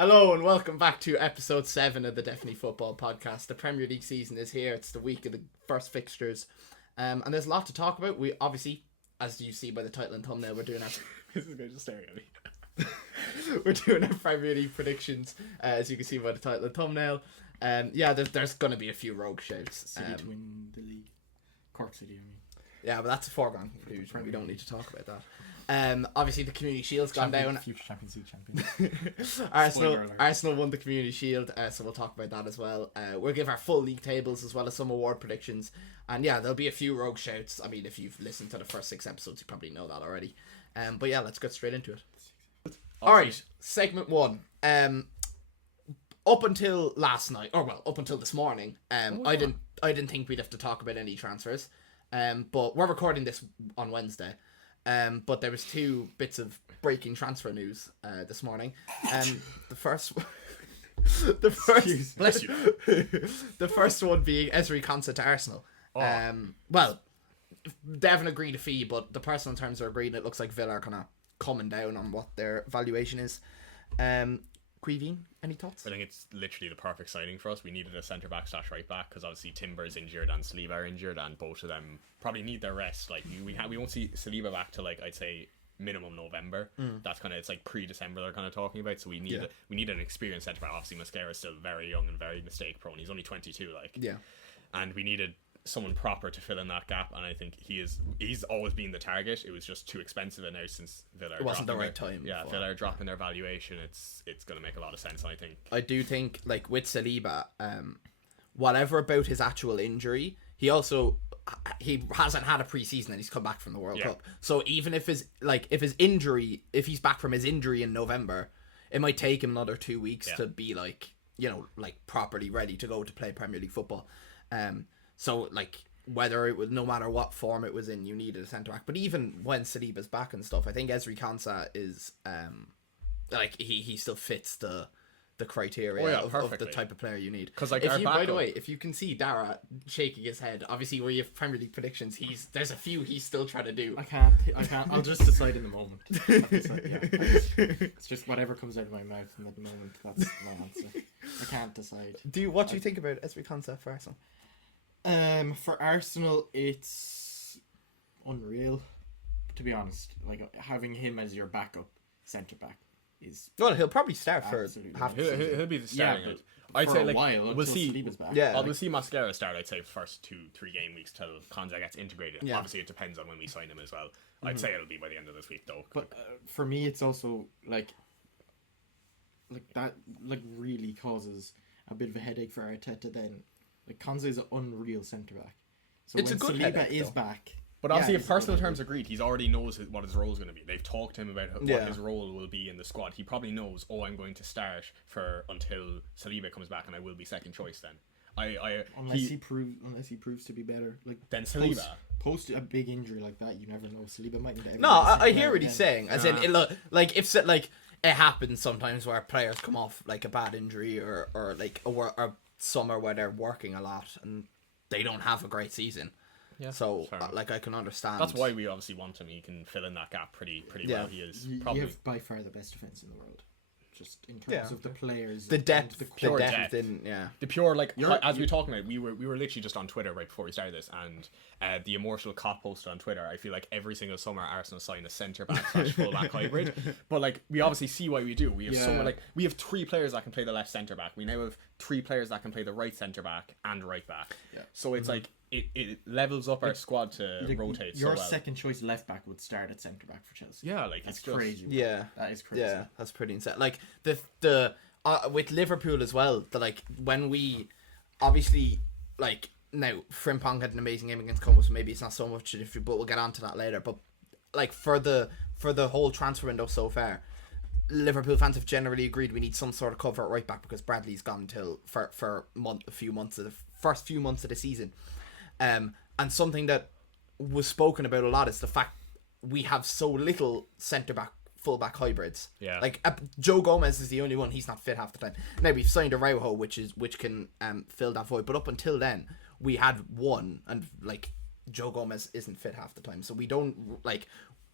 Hello and welcome back to episode 7 of the Definitely Football Podcast. The Premier League season is here. It's the week of the first fixtures. And there's a lot to talk about. We obviously, as you see by the title and thumbnail, we're doing our... This is going to stare at me. We're doing our Premier League predictions, as you can see by the title and thumbnail. There's going to be a few rogue shouts. City to win the league. Cork City, I mean. Yeah, but that's a foregone conclusion. We don't need to talk about that. Obviously the Community Shield's gone down. Future Champions League champion. Arsenal won the Community Shield, so we'll talk about that as well. We'll give our full league tables as well as some award predictions. And yeah, there'll be a few rogue shouts. I mean, if you've listened to the first 6 episodes, you probably know that already. But yeah, let's get straight into it. Alright, segment 1. Up until last night, or well, up until this morning, I didn't think we'd have to talk about any transfers. But we're recording this on Wednesday. But there was 2 bits of breaking transfer news this morning. The first Bless you. The first one being Ezri Konsa to Arsenal. Well, Devon agreed a fee, but the personal terms are agreed. It looks like Villa are kind of coming down on what their valuation is. Queeveen, any thoughts? I think it's literally the perfect signing for us. We needed a centre back / right back because obviously Timber's injured and Saliba are injured, and both of them probably need their rest. Like we won't see Saliba back till I'd say minimum November. That's kind of, it's like pre-December they're kind of talking about. So we need an experienced centre back. Obviously Mascara is still very young and very mistake prone. He's only 22, and we needed someone proper to fill in that gap, and I think he's always been the target. It was just too expensive, and now since Villa it wasn't the right time. Yeah, Villa are dropping their valuation. It's going to make a lot of sense. I do think like with Saliba, whatever about his actual injury, he hasn't had a pre-season and he's come back from the World Cup. So even if if he's back from his injury in November, it might take him another 2 weeks to be properly ready to go to play Premier League football. So, whether it was, no matter what form it was in, you needed a centre-back. But even when Saliba's back and stuff, I think Ezri Konsa is, he still fits the criteria of the type of player you need. Because, by the way, if you can see Dara shaking his head, obviously where you have Premier League predictions, there's a few he's still trying to do. I can't. I'll just decide in the moment. It's just whatever comes out of my mouth in the moment. That's my answer. I can't decide. What do you think about Ezri Konsa for Arsenal? For Arsenal, it's unreal, to be honest. Like, having him as your backup centre back is... Well, he'll probably start for half the season. He'll be the starting. Yeah, I'd say a while we'll see. Saliba's back. Yeah, we'll see Mascara start. I'd say first 2-3 game weeks till Konsa gets integrated. Yeah. Obviously, it depends on when we sign him as well. I'd say it'll be by the end of this week, though. But for me, it's also like that really causes a bit of a headache for Arteta. Then, Konsa is an unreal centre back. So it's when a good Saliba headache, is though. Back. But obviously, if personal terms agreed, he already knows what his role is going to be. They've talked to him about what his role will be in the squad. He probably knows, I'm going to start until Saliba comes back, and I will be second choice then. Unless he proves to be better, then Saliba. Post a big injury like that, you never know. Saliba might need. No, I hear what he's saying. As in, it happens sometimes where players come off a bad injury or a summer where they're working a lot and they don't have a great season. Yeah, so I can understand. That's why we obviously want him. He can fill in that gap pretty well. He is probably... You have by far the best defense in the world. Just in terms of the players, the depth, the pure depth. The pure as we were talking about, we were literally just on Twitter right before we started this, and the immortal cop posted on Twitter. I feel like every single summer Arsenal sign a centre back / full back hybrid, but we obviously see why we do. We have we have 3 players that can play the left centre back. We now have 3 players that can play the right centre back and right back. Yeah. So it's it levels up our squad to rotate. Your so well. second choice left back would start at centre back for Chelsea. Yeah, that's it's crazy. Yeah, that is crazy. Yeah, that's pretty insane. The with Liverpool as well. When we obviously now Frimpong had an amazing game against Konsa, so maybe it's not so much an issue, but we'll get onto that later. But for the whole transfer window so far, Liverpool fans have generally agreed we need some sort of cover at right back because Bradley's gone until for a few months of the first few months of the season. And something that was spoken about a lot is the fact we have so little centre-back, full-back hybrids. Yeah. Joe Gomez is the only one, he's not fit half the time. Now, we've signed Araujo, which can fill that void. But up until then, we had one, and, Joe Gomez isn't fit half the time. So we don't,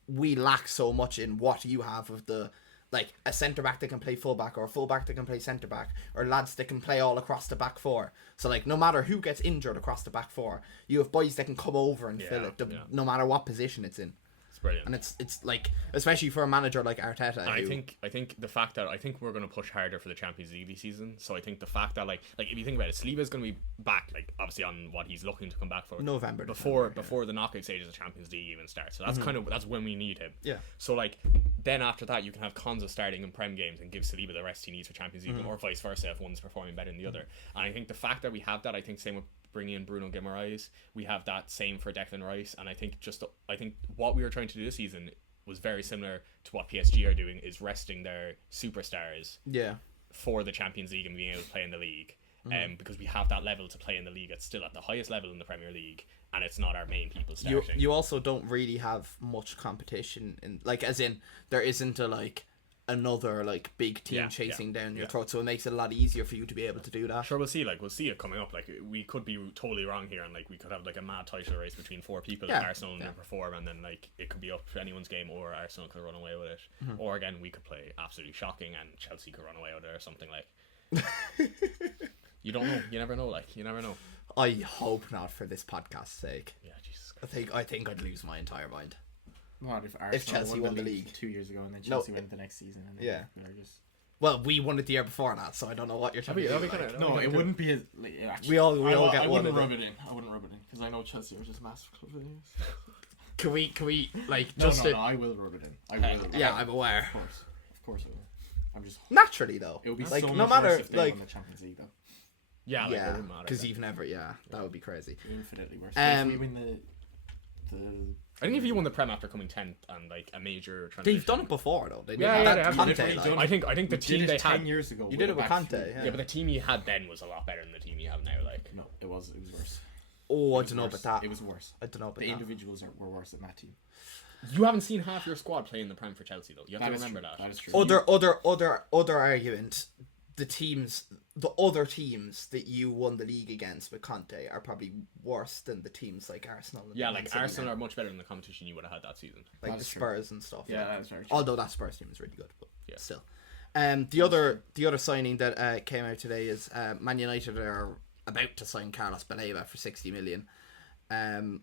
we lack so much in what you have of the, like a centre back that can play full back, or a full back that can play centre back, or lads that can play all across the back four. So like no matter who gets injured across the back four, you have boys that can come over and fill it, no matter what position it's in. Brilliant. And it's like, especially for a manager like Arteta. I think the fact that I think we're going to push harder for the Champions League this season. So I think the fact that like if you think about it, Saliba's going to be back, like obviously on what he's looking to come back for November before the knockout stages of the Champions League even starts. So that's that's when we need him. Yeah. So like then after that you can have Konsa starting in Prem games and give Saliba the rest he needs for Champions League, or vice versa if one's performing better than the other. And I think the fact that we have that, I think same with bringing in Bruno Guimaraes, we have that same for Declan Rice. And I think what we were trying to do this season was very similar to what PSG are doing, is resting their superstars for the Champions League and being able to play in the league. Because we have that level to play in the league. It's still at the highest level in the Premier League, and it's not our main people starting. You also don't really have much competition in, like, as in there isn't a like another like big team chasing down your throat, so it makes it a lot easier for you to be able to do that. Sure, we'll see it coming up. Like, we could be totally wrong here, and like we could have like a mad title race between four people, and Arsenal and Liverpool, and then like it could be up to anyone's game, or Arsenal could run away with it, or again we could play absolutely shocking and Chelsea could run away with it or something like. You don't know. You never know. Like, you never know. I hope not, for this podcast's sake. Yeah, Jesus. I think I'd lose my entire mind. What if Chelsea won the league 2 years ago and then Chelsea won the next season? And Well, we won it the year before that, so I don't know what you're talking about. No, it wouldn't be. Actually, we all get I one. wouldn't rub it in. I wouldn't rub it in because I know Chelsea are just massive club videos. Can we like No, I will rub it in. I will. Yeah, I'm aware. Of course I will. I'm just naturally though. It would be like so no much matter worse if they like won the Champions League though. Yeah, like, it wouldn't matter. Because you've never, that would be crazy. Infinitely worse. If we win the. I think if you won the Prem after coming 10th and like a major transition, they've done it before though. They they have. Conte, like. I think the team they 10 had years ago. You did it with Conte, yeah, but the team you had then was a lot better than the team you have now. Like, no, it was worse. Oh, I don't know about that. It was worse. I don't know about the that. individuals were worse than that team. You haven't seen half your squad playing the Prem for Chelsea though. You have to remember that. That is true. Other argument. The other teams that you won the league against with Conte are probably worse than the teams like Arsenal. And like Arsenal are much better than the competition you would have had that season. Like that's the Spurs and stuff. Yeah, that's very true. Although that Spurs team is really good, but still. The other signing that came out today is Man United are about to sign Carlos Baleba for 60 million. Another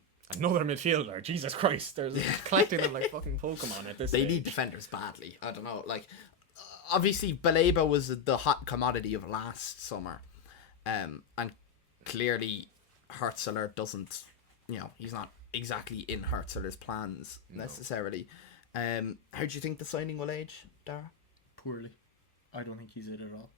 midfielder, Jesus Christ! They're collecting them like fucking Pokemon at this. They need defenders badly. I don't know, like. Obviously, Baleba was the hot commodity of last summer, and clearly, Hertzler doesn't. He's not exactly in Hertzler's plans necessarily. How do you think the signing will age, Dara? Poorly. I don't think he's it at all.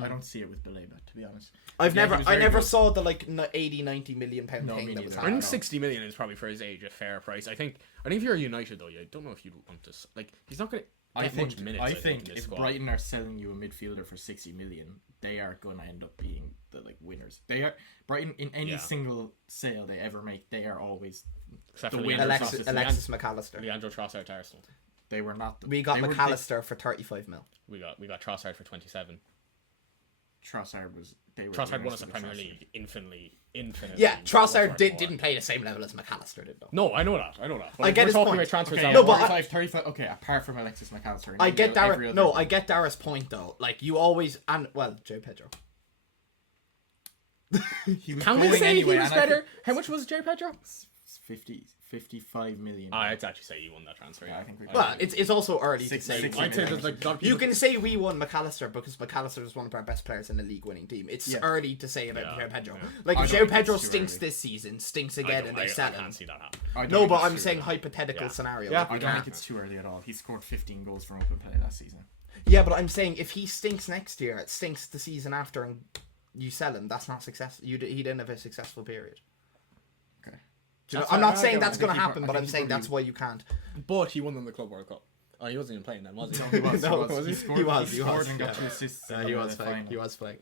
I don't see it with Baleba, to be honest. I never saw the like 80-90 million pound thing that was I think 60 million is probably for his age a fair price. I think if you're United though, I don't know if you'd want to like. He's not gonna. I think in if squad. Brighton are selling you a midfielder for 60 million, they are going to end up being the winners. They are Brighton in any single sale they ever make. They are always except the for winners. Alexis McAllister. Leandro Trossard to Arsenal. They were not. We got McAllister for 35 mil. We got Trossard for 27. Trossard won us the Premier League infinitely. Yeah, Trossard didn't play the same level as McAllister did though. No, I know that. I get his point. About transfers okay, no, but 35. Okay, apart from Alexis McAllister. I get Dara's point though. Like you always Joe Pedro. Can we say he was better? How much was Joe Pedro? 55 million. I'd actually say you won that transfer. Yeah, I think it's also early to say. I'd say there's like you can say we won McAllister because McAllister was one of our best players in the league-winning team. It's early to say about Joe Pedro. Yeah. Like if Joe Pedro stinks this season, stinks again, and they sell him. I can't see that happen. No, but I'm saying hypothetical scenario. Yeah, I don't think it's too early at all. He scored 15 goals for open play last season. Yeah, but I'm saying if he stinks next year, it stinks the season after, and you sell him. That's not successful. He didn't have a successful period. I'm not saying that's going to happen, but I'm saying that's why you can't. But he won them the Club World Cup. Oh, he wasn't even playing then, was he? No, he was. He scored and got 2 assists. He was playing.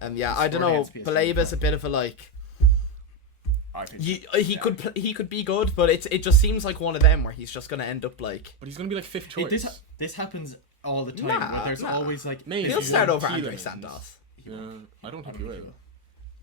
And I don't know. Baleba's a bit of a like. He could be good, but it just seems like one of them where he's just going to end up like. But he's going to be like 5th choice. This happens all the time. Where there's always like. Maybe he'll start over Andre Santos. I don't think he will.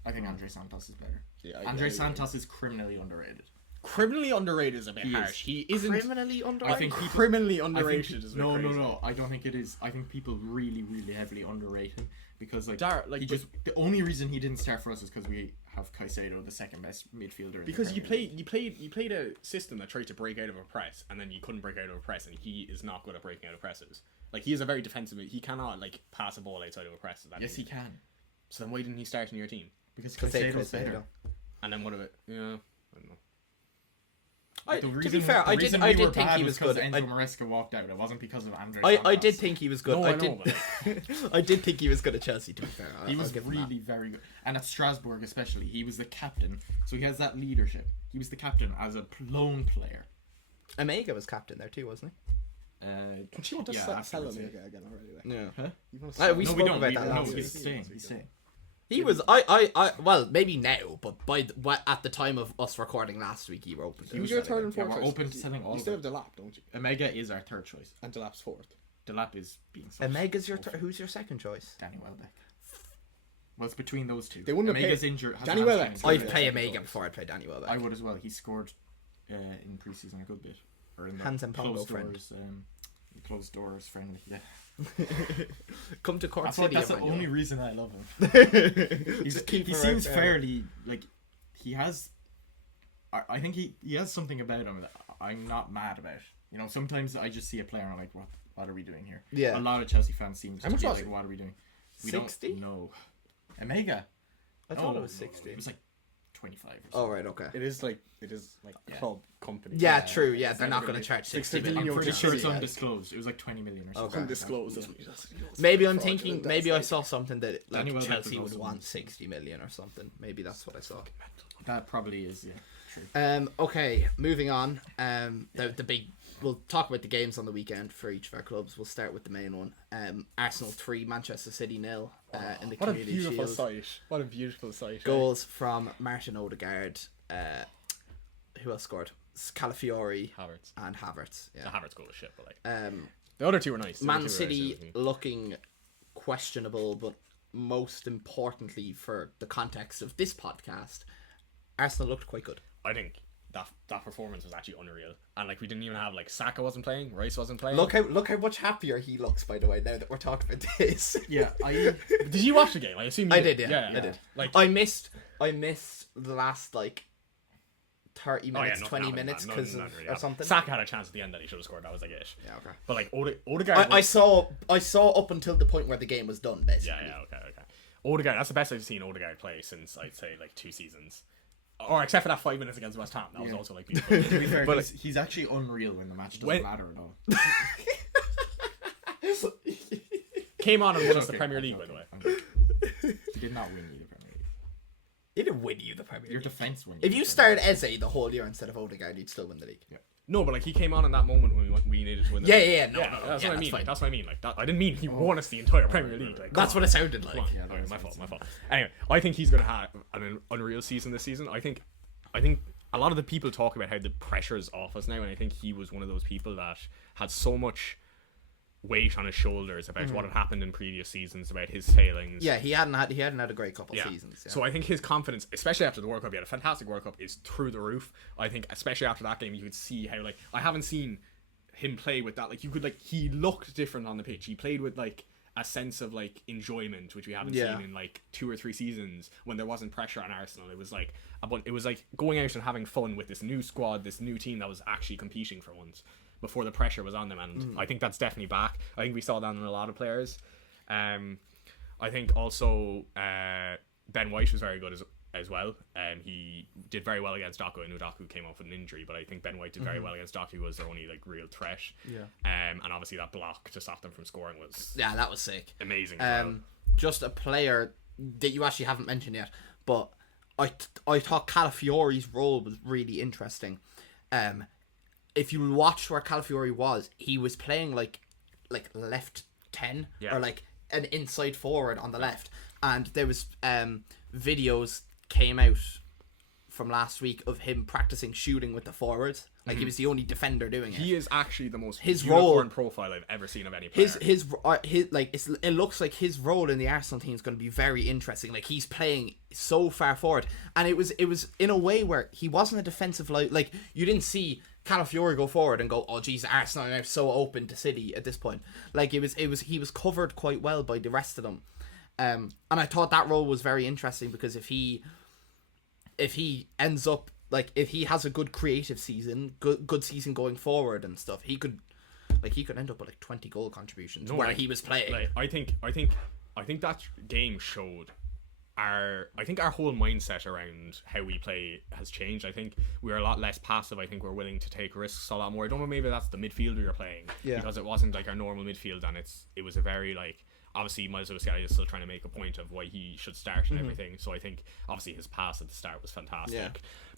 I think Andre Santos is better. Yeah, Andre Santos is criminally underrated. criminally underrated is a bit harsh. He isn't Criminally underrated. I think people, criminally I think underrated. Is a bit no, crazy. no. I don't think it is. I think people really, really heavily underrate him because Like, the only reason he didn't start for us is because we have Caicedo, the second best midfielder. In because the you Premier League. played a system that tried to break out of a press, and then you couldn't break out of a press, and he is not good at breaking out of presses. Like, he is a very defensive. He cannot like pass a ball outside of a press. Yes, he can So then why didn't he start in your team? because Caicedo's Caicedo's better. better. And then what of it? Yeah, I don't know. To be fair, I did think he was good. Enzo Maresca walked out. It wasn't because of Andre. I did think he was good. No, I I know, did. I did think he was good at Chelsea. To be fair, He I'll was give him that. really very good, and at Strasbourg especially, he was the captain. So he has that leadership. He was the captain as a lone player. Omega was captain there too, wasn't Do you want to sell afterwards, him again already? he? Yeah. Huh? You want We No, spoke we don't. about that No, last he's week. staying. He's staying. He was. I. Well, maybe now, but at the time of us recording last week, you were open. He was your third and Yeah, fourth we're choice. open to selling all You of still them. have Delap, don't you? Omega is our third choice. And Delap's fourth. Delap is being sold. Omega's your. Who's your second choice? Danny Welbeck. Well, it's between those two. They wouldn't have Omega's paid- injured. has Danny a Welbeck. hamstring I'd injury. play Omega before I'd play Danny Welbeck. I would as well. He scored in preseason a good bit. Or in the Hands and Pongo closed friend. doors, closed doors friendly. Yeah. Come to Court I thought City. that's the Emmanuel. only reason I love him. Just keep He her seems out there. fairly like he has. I think he has something about him that I'm not mad about. You know, sometimes I just see a player and I'm like, what are we doing here? Yeah. A lot of Chelsea fans seem to How much be was like, he? what are we doing? We 60? don't know. Omega. I thought No, it was no, 60. It was like 25 or something. Oh right, okay. It is like Yeah. club company. Yeah, true. Yeah, it's they're never not gonna going to be charge 60 60 million. I'm pretty Euros. sure it's Yeah. undisclosed. It was like 20 million or something. Okay. Undisclosed. Yeah. Maybe I'm thinking. Maybe I saw something that like Danny Welbeck Chelsea was would also want 60 million or something. Maybe that's what I saw. That probably is, yeah. True. Okay, moving on. The big. We'll talk about the games on the weekend for each of our clubs. We'll start with the main one. Arsenal 3, Manchester City 0 in the What a Community beautiful Shield. sight! What a beautiful sight! Goals from Martin Odegaard. Who else scored? Calafiori Havertz. and Havertz. The Yeah. Havertz goal was shit, but like Um, the other two were nice. The other Man two were City nice, looking questionable, but most importantly for the context of this podcast, Arsenal looked quite good. I think that performance was actually unreal, and like we didn't even have like Saka wasn't playing, Rice wasn't playing. Look how much happier he looks, by the way, now that we're talking about this. Yeah, Did you watch the game? I assume you I did, yeah. I yeah. did. Like I missed the last like 30 Oh, yeah, minutes, nothing 20 happened, minutes man. because Nothing of really or happened. something. Saka had a chance at the end that he should have scored. That was like it. Yeah, okay. But like Odegaard, I saw up until the point where the game was done, basically. yeah, okay. Odegaard, that's the best I've seen Odegaard play since I'd say like 2 seasons, or except for that 5 minutes against West Ham. That was Yeah. also like beautiful. to be fair, But, he's actually unreal when the match doesn't When- matter at all. Came on and won us the Okay, Premier okay, League, by the way. okay. He did not win you the Premier League. He didn't win you the Premier Your League. defense won. If the you Premier started Eze the whole year instead of Odegaard, you'd still win the league. No, but like he came on in that moment when we needed to win. Yeah, league. yeah, no, That's yeah, what I that's mean. fine. Like, that's what I mean. Like that, I didn't mean he won us the entire Premier League. Like, That's come what it sounded on. like. Come on. Yeah, Okay, that my was fault. Anyway, I think he's gonna have an unreal season this season. I think a lot of the people talk about how the pressure's off us now, and I think he was one of those people that had so much weight on his shoulders about what had happened in previous seasons, about his failings. Yeah, he hadn't had a great couple seasons. Yeah. So I think his confidence, especially after the World Cup, he had a fantastic World Cup, is through the roof. I think especially after that game, you could see how like I haven't seen him play with that. Like you could like he looked different on the pitch. He played with like a sense of like enjoyment, which we haven't Yeah. seen in like 2 or 3 seasons when there wasn't pressure on Arsenal. It was like going out and having fun with this new squad, this new team that was actually competing for once before the pressure was on them, and I think that's definitely back. I think we saw that in a lot of players. I think also Ben White was very good as well. He did very well against Doku. I know Doku came off with an injury, but I think Ben White did very well against Doku, who was their only like real threat. Yeah. And obviously that block to stop them from scoring was Yeah, that was sick. amazing. As well. Just a player that you actually haven't mentioned yet, but I thought Calafiori's role was really interesting. If you watch where Calafiori was, he was playing like left 10 Yeah. or like an inside forward on the left, and there was videos came out from last week of him practicing shooting with the forwards. Like he was the only defender doing it. He is actually the most his unicorn profile I've ever seen of any player. His like it looks like his role in the Arsenal team is going to be very interesting. Like he's playing so far forward, and it was in a way where he wasn't a defensive like you didn't see Calafiori go forward and go, oh geez, Arsenal are so open to City at this point. Like he was covered quite well by the rest of them, and I thought that role was very interesting because if he ends up like if he has a good creative season, good season going forward and stuff, he could end up with like 20 goal contributions he was playing. Like, I think that game showed our whole mindset around how we play has changed. I think we're a lot less passive. I think we're willing to take risks a lot more. I don't know, maybe that's the midfield we were playing because it wasn't like our normal midfield, and it was a very like. Obviously, Miles Lewis-Skelly is still trying to make a point of why he should start and everything. So I think, obviously, his pass at the start was fantastic. Yeah.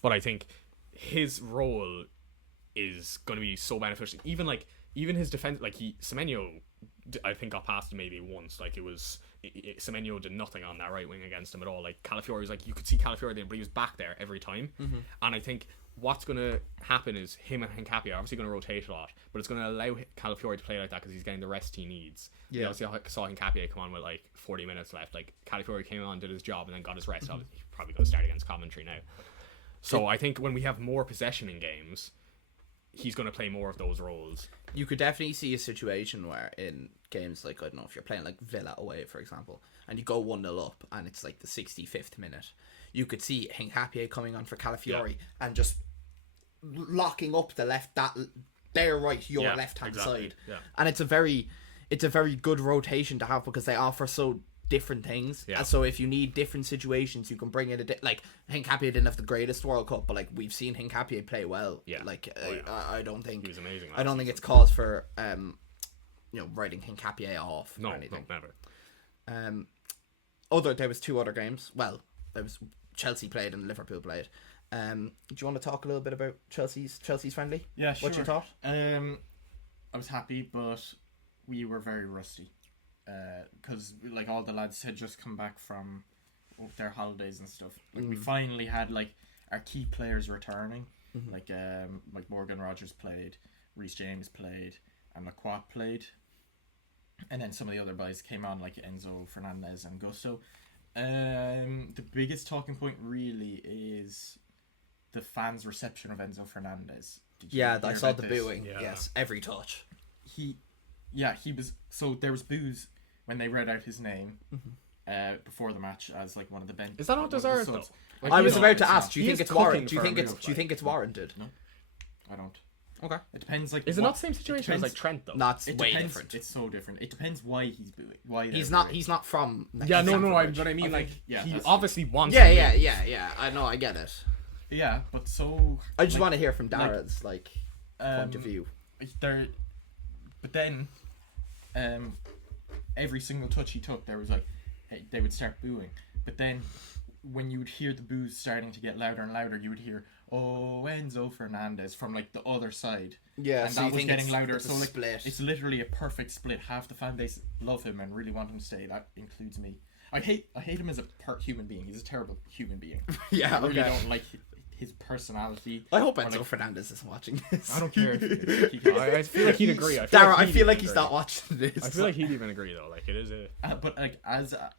But I think his role is going to be so beneficial. Even his defense, like Semenyo, I think got past him maybe once. Like Semenyo did nothing on that right wing against him at all. Like Calafiori was like, you could see Calafiori there, but he was back there every time. And I think what's going to happen is him and Hincapie are obviously going to rotate a lot, but it's going to allow Calafiori to play like that because he's getting the rest he needs. Yeah. We obviously saw Hincapie come on with like 40 minutes left. Like Calafiori came on, did his job, and then got his rest. He's probably going to start against Coventry now. So I think when we have more possession in games, he's going to play more of those roles. You could definitely see a situation where in games like, I don't know, if you're playing like Villa away, for example, and you go 1-0 up and it's like the 65th minute, you could see Hincapie coming on for Calafiori and just locking up the left, their right, your left hand side. Yeah. And it's a very good rotation to have because they offer so different things. Yeah. So if you need different situations, you can bring in like Hincapie didn't have the greatest World Cup, but like we've seen Hincapie play well. Yeah. Like I don't think he was amazing. I don't think it's cause for writing Hincapie off or anything. No, never. There was 2 other games. Well, there was Chelsea played and Liverpool played. Do you want to talk a little bit about Chelsea's friendly? Yeah, sure. What you thought? I was happy, but we were very rusty. Because like all the lads had just come back from their holidays and stuff. Like we finally had like our key players returning. Like Morgan Rogers played, Reece James played, and Jacquet played. And then some of the other boys came on, like Enzo Fernandez and Gusto. The biggest talking point really is the fans' reception of Enzo Fernandez. I saw the booing. Yeah. Yes, every touch. He was. So there was boos when they read out his name before the match as like one of the bench. Is that not deserved though? Like, I was about to ask. Do you think it's warranted? Do you think it's warranted? No, I don't. Okay. It depends. Like, is it not the same situation as like Trent though? Not way different. It's so different. It depends why he's booing. Why he's not. He's not from. But I mean, like, he obviously wants. Yeah. I know. I get it. Yeah, but so. I just want to hear from Dara's point of view. But then, every single touch he took, there was like, they would start booing. But then, when you would hear the boos starting to get louder and louder, you would hear, "Oh, Enzo Fernandez" from like the other side. Yeah, and so that was getting louder. So like, split. It's literally a perfect split. Half the fan base love him and really want him to stay. That includes me. I hate him as a human being. He's a terrible human being. Yeah, I really don't like his personality. I hope Enzo Fernandez isn't watching this. I don't care. I feel like he'd agree. I feel like he's not watching this. I feel like he'd even agree though. Like it is a. But like as a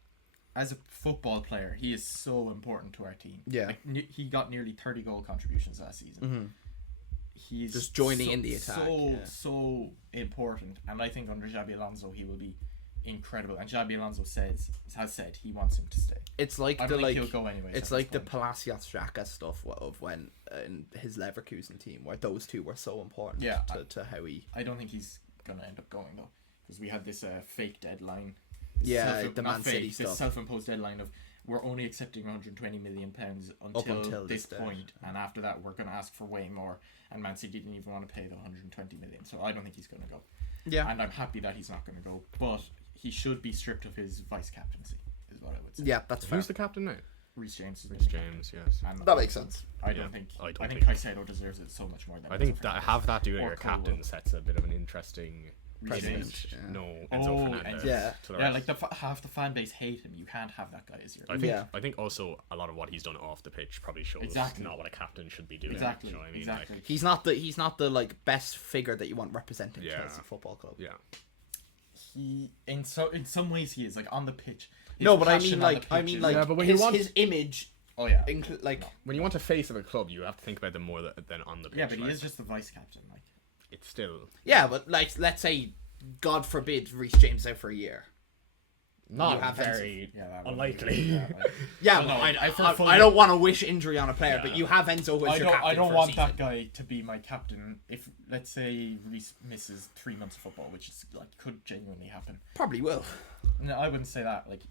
football player, he is so important to our team. Yeah, like, he got nearly 30 goal contributions last season. He's just joining in the attack. So important, and I think under Xabi Alonso he will be incredible. And Xabi Alonso has said he wants him to stay. It's like I don't think he'll go anyway. It's like the Palacios Xhaka stuff of when in his Leverkusen team, where those two were so important. Yeah, to how he. I don't think he's gonna end up going though, because we had this fake deadline. The Man City stuff. This self-imposed deadline of we're only accepting £120 million until this point, and after that we're going to ask for way more. And Man City didn't even want to pay the £120 million, so I don't think he's going to go. Yeah, and I'm happy that he's not going to go, but he should be stripped of his vice captaincy, is what I would say. Yeah, that's fair. Who's the captain now? Reece James. Yes. That makes sense. I think Caicedo deserves it so much more than. I think that have that doing your captain sets a bit of an interesting President, James. yeah. No, Enzo Fernandez. Yeah. to the Yeah, rest. like half the fan base hate him. You can't have that guy as your. I think also a lot of what he's done off the pitch probably shows not what a captain should be doing. Exactly. You know what I mean? Exactly. Like, He's not the like best figure that you want representing Chelsea Football Club. yeah. He in some ways he is like on the pitch. His No, but I passion mean on the like pitch is- Yeah, but when his image. Oh yeah. Like When you want to face of a club, you have to think about them more than on the pitch. Yeah, but he like, is just the vice captain. Like. It's still yeah, but like let's say, God forbid, Reece James out for a year. not have very Yeah, that would unlikely. be- yeah, like- Yeah, Well, but no, I don't want to wish injury on a player, but Yeah. you have Enzo as your captain. I don't for a want season. that guy to be my captain if, let's say, Reece misses 3 months of football, which is like could genuinely happen. Probably will. No, I wouldn't say that. Like,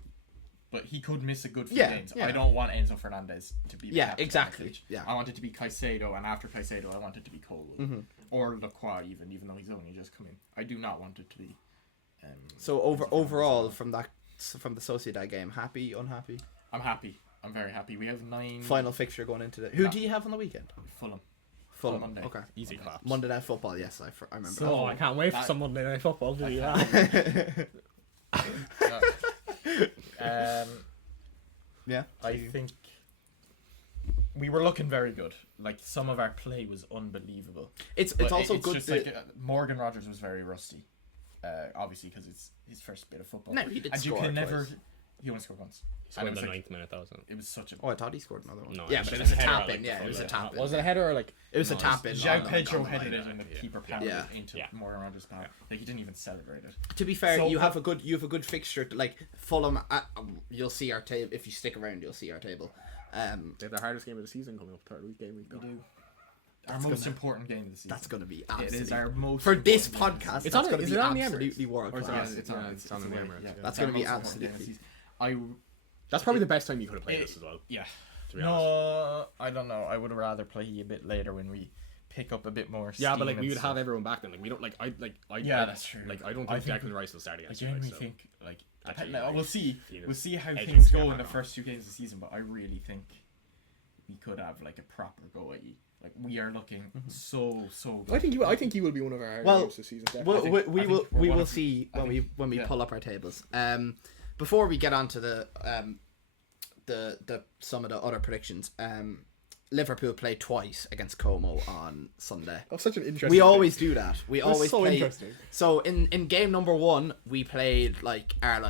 but he could miss a good few Yeah, games. yeah. I don't want Enzo Fernandez to be. The Yeah, captain on the exactly, pitch. yeah. I want it to be Caicedo, and after Caicedo, I want it to be Colwell or Lacroix, even though he's only just come in. I do not want it to be. So Enzo Fernandez. overall from the Sociedad game, happy, unhappy? I'm happy. I'm very happy. We have 9 Final fixture going into the. Who do you have on the weekend? Fulham. Fulham. Monday. Okay. Easy claps. Monday Night Football. Yes, I remember. So- Oh, I can't wait for That- some Monday Night Football to do that. Yeah. I think we were looking very good. Like some of our play was unbelievable. It's But also it's good. Just like Morgan Rogers was very rusty, obviously because it's his first bit of football. No, he did and score you can never. twice. He only scored once. Scored And in it the was like- 9th minute, that was it. It was such a. Oh, I thought he scored another one. No, yeah, it but it was was a a header, tap like, in. Yeah, it was a before tap in. Was it a header or like? It was a No, tap in. Jao on the Pedro line, headed yeah. it and the yeah. keeper pounded Yeah. it into Yeah. Morgan Rogers' path. Like he didn't even celebrate it. To be fair, So- you have a good fixture. Like Fulham, you'll see our table if you stick around. You'll see our table. They have their hardest game of the season coming up, third week game week. We though. do. Our most important game of the season. That's going to be It absolutely. is our most For this important game of the podcast, season. It's on- that's going to is be it on the absolutely Emirates? world Or is it class. on- It's on. Yeah, It's it's on on the the Emirates, yeah. That's it's our gonna be most important game of the absolutely- season. That's probably the best time you could have played this as well. Yeah. To be honest. No, I don't know. I would rather play a bit later when we pick up a bit more. Yeah, but steam like we and would stuff. have everyone back then. Like we don't Yeah, I- that's true. Like I don't I think think- Declan Rice will start I against you guys. genuinely So. think like Actually, no, like, we'll see. he was We'll see how edging things to go get in the back on. first 2 games of the season. But I really think we could have like a proper go at you. Like we are looking so good. I think you will be one of our Well, games this season. Well, Definitely. we I think we're we one will of- see I think- when we yeah. pull up our tables. Before we get on to the some of the other predictions. Liverpool played twice against Como on Sunday. Oh, such an interesting. We thing. always do that. We That's always so play. interesting. So in game number 1, we played like our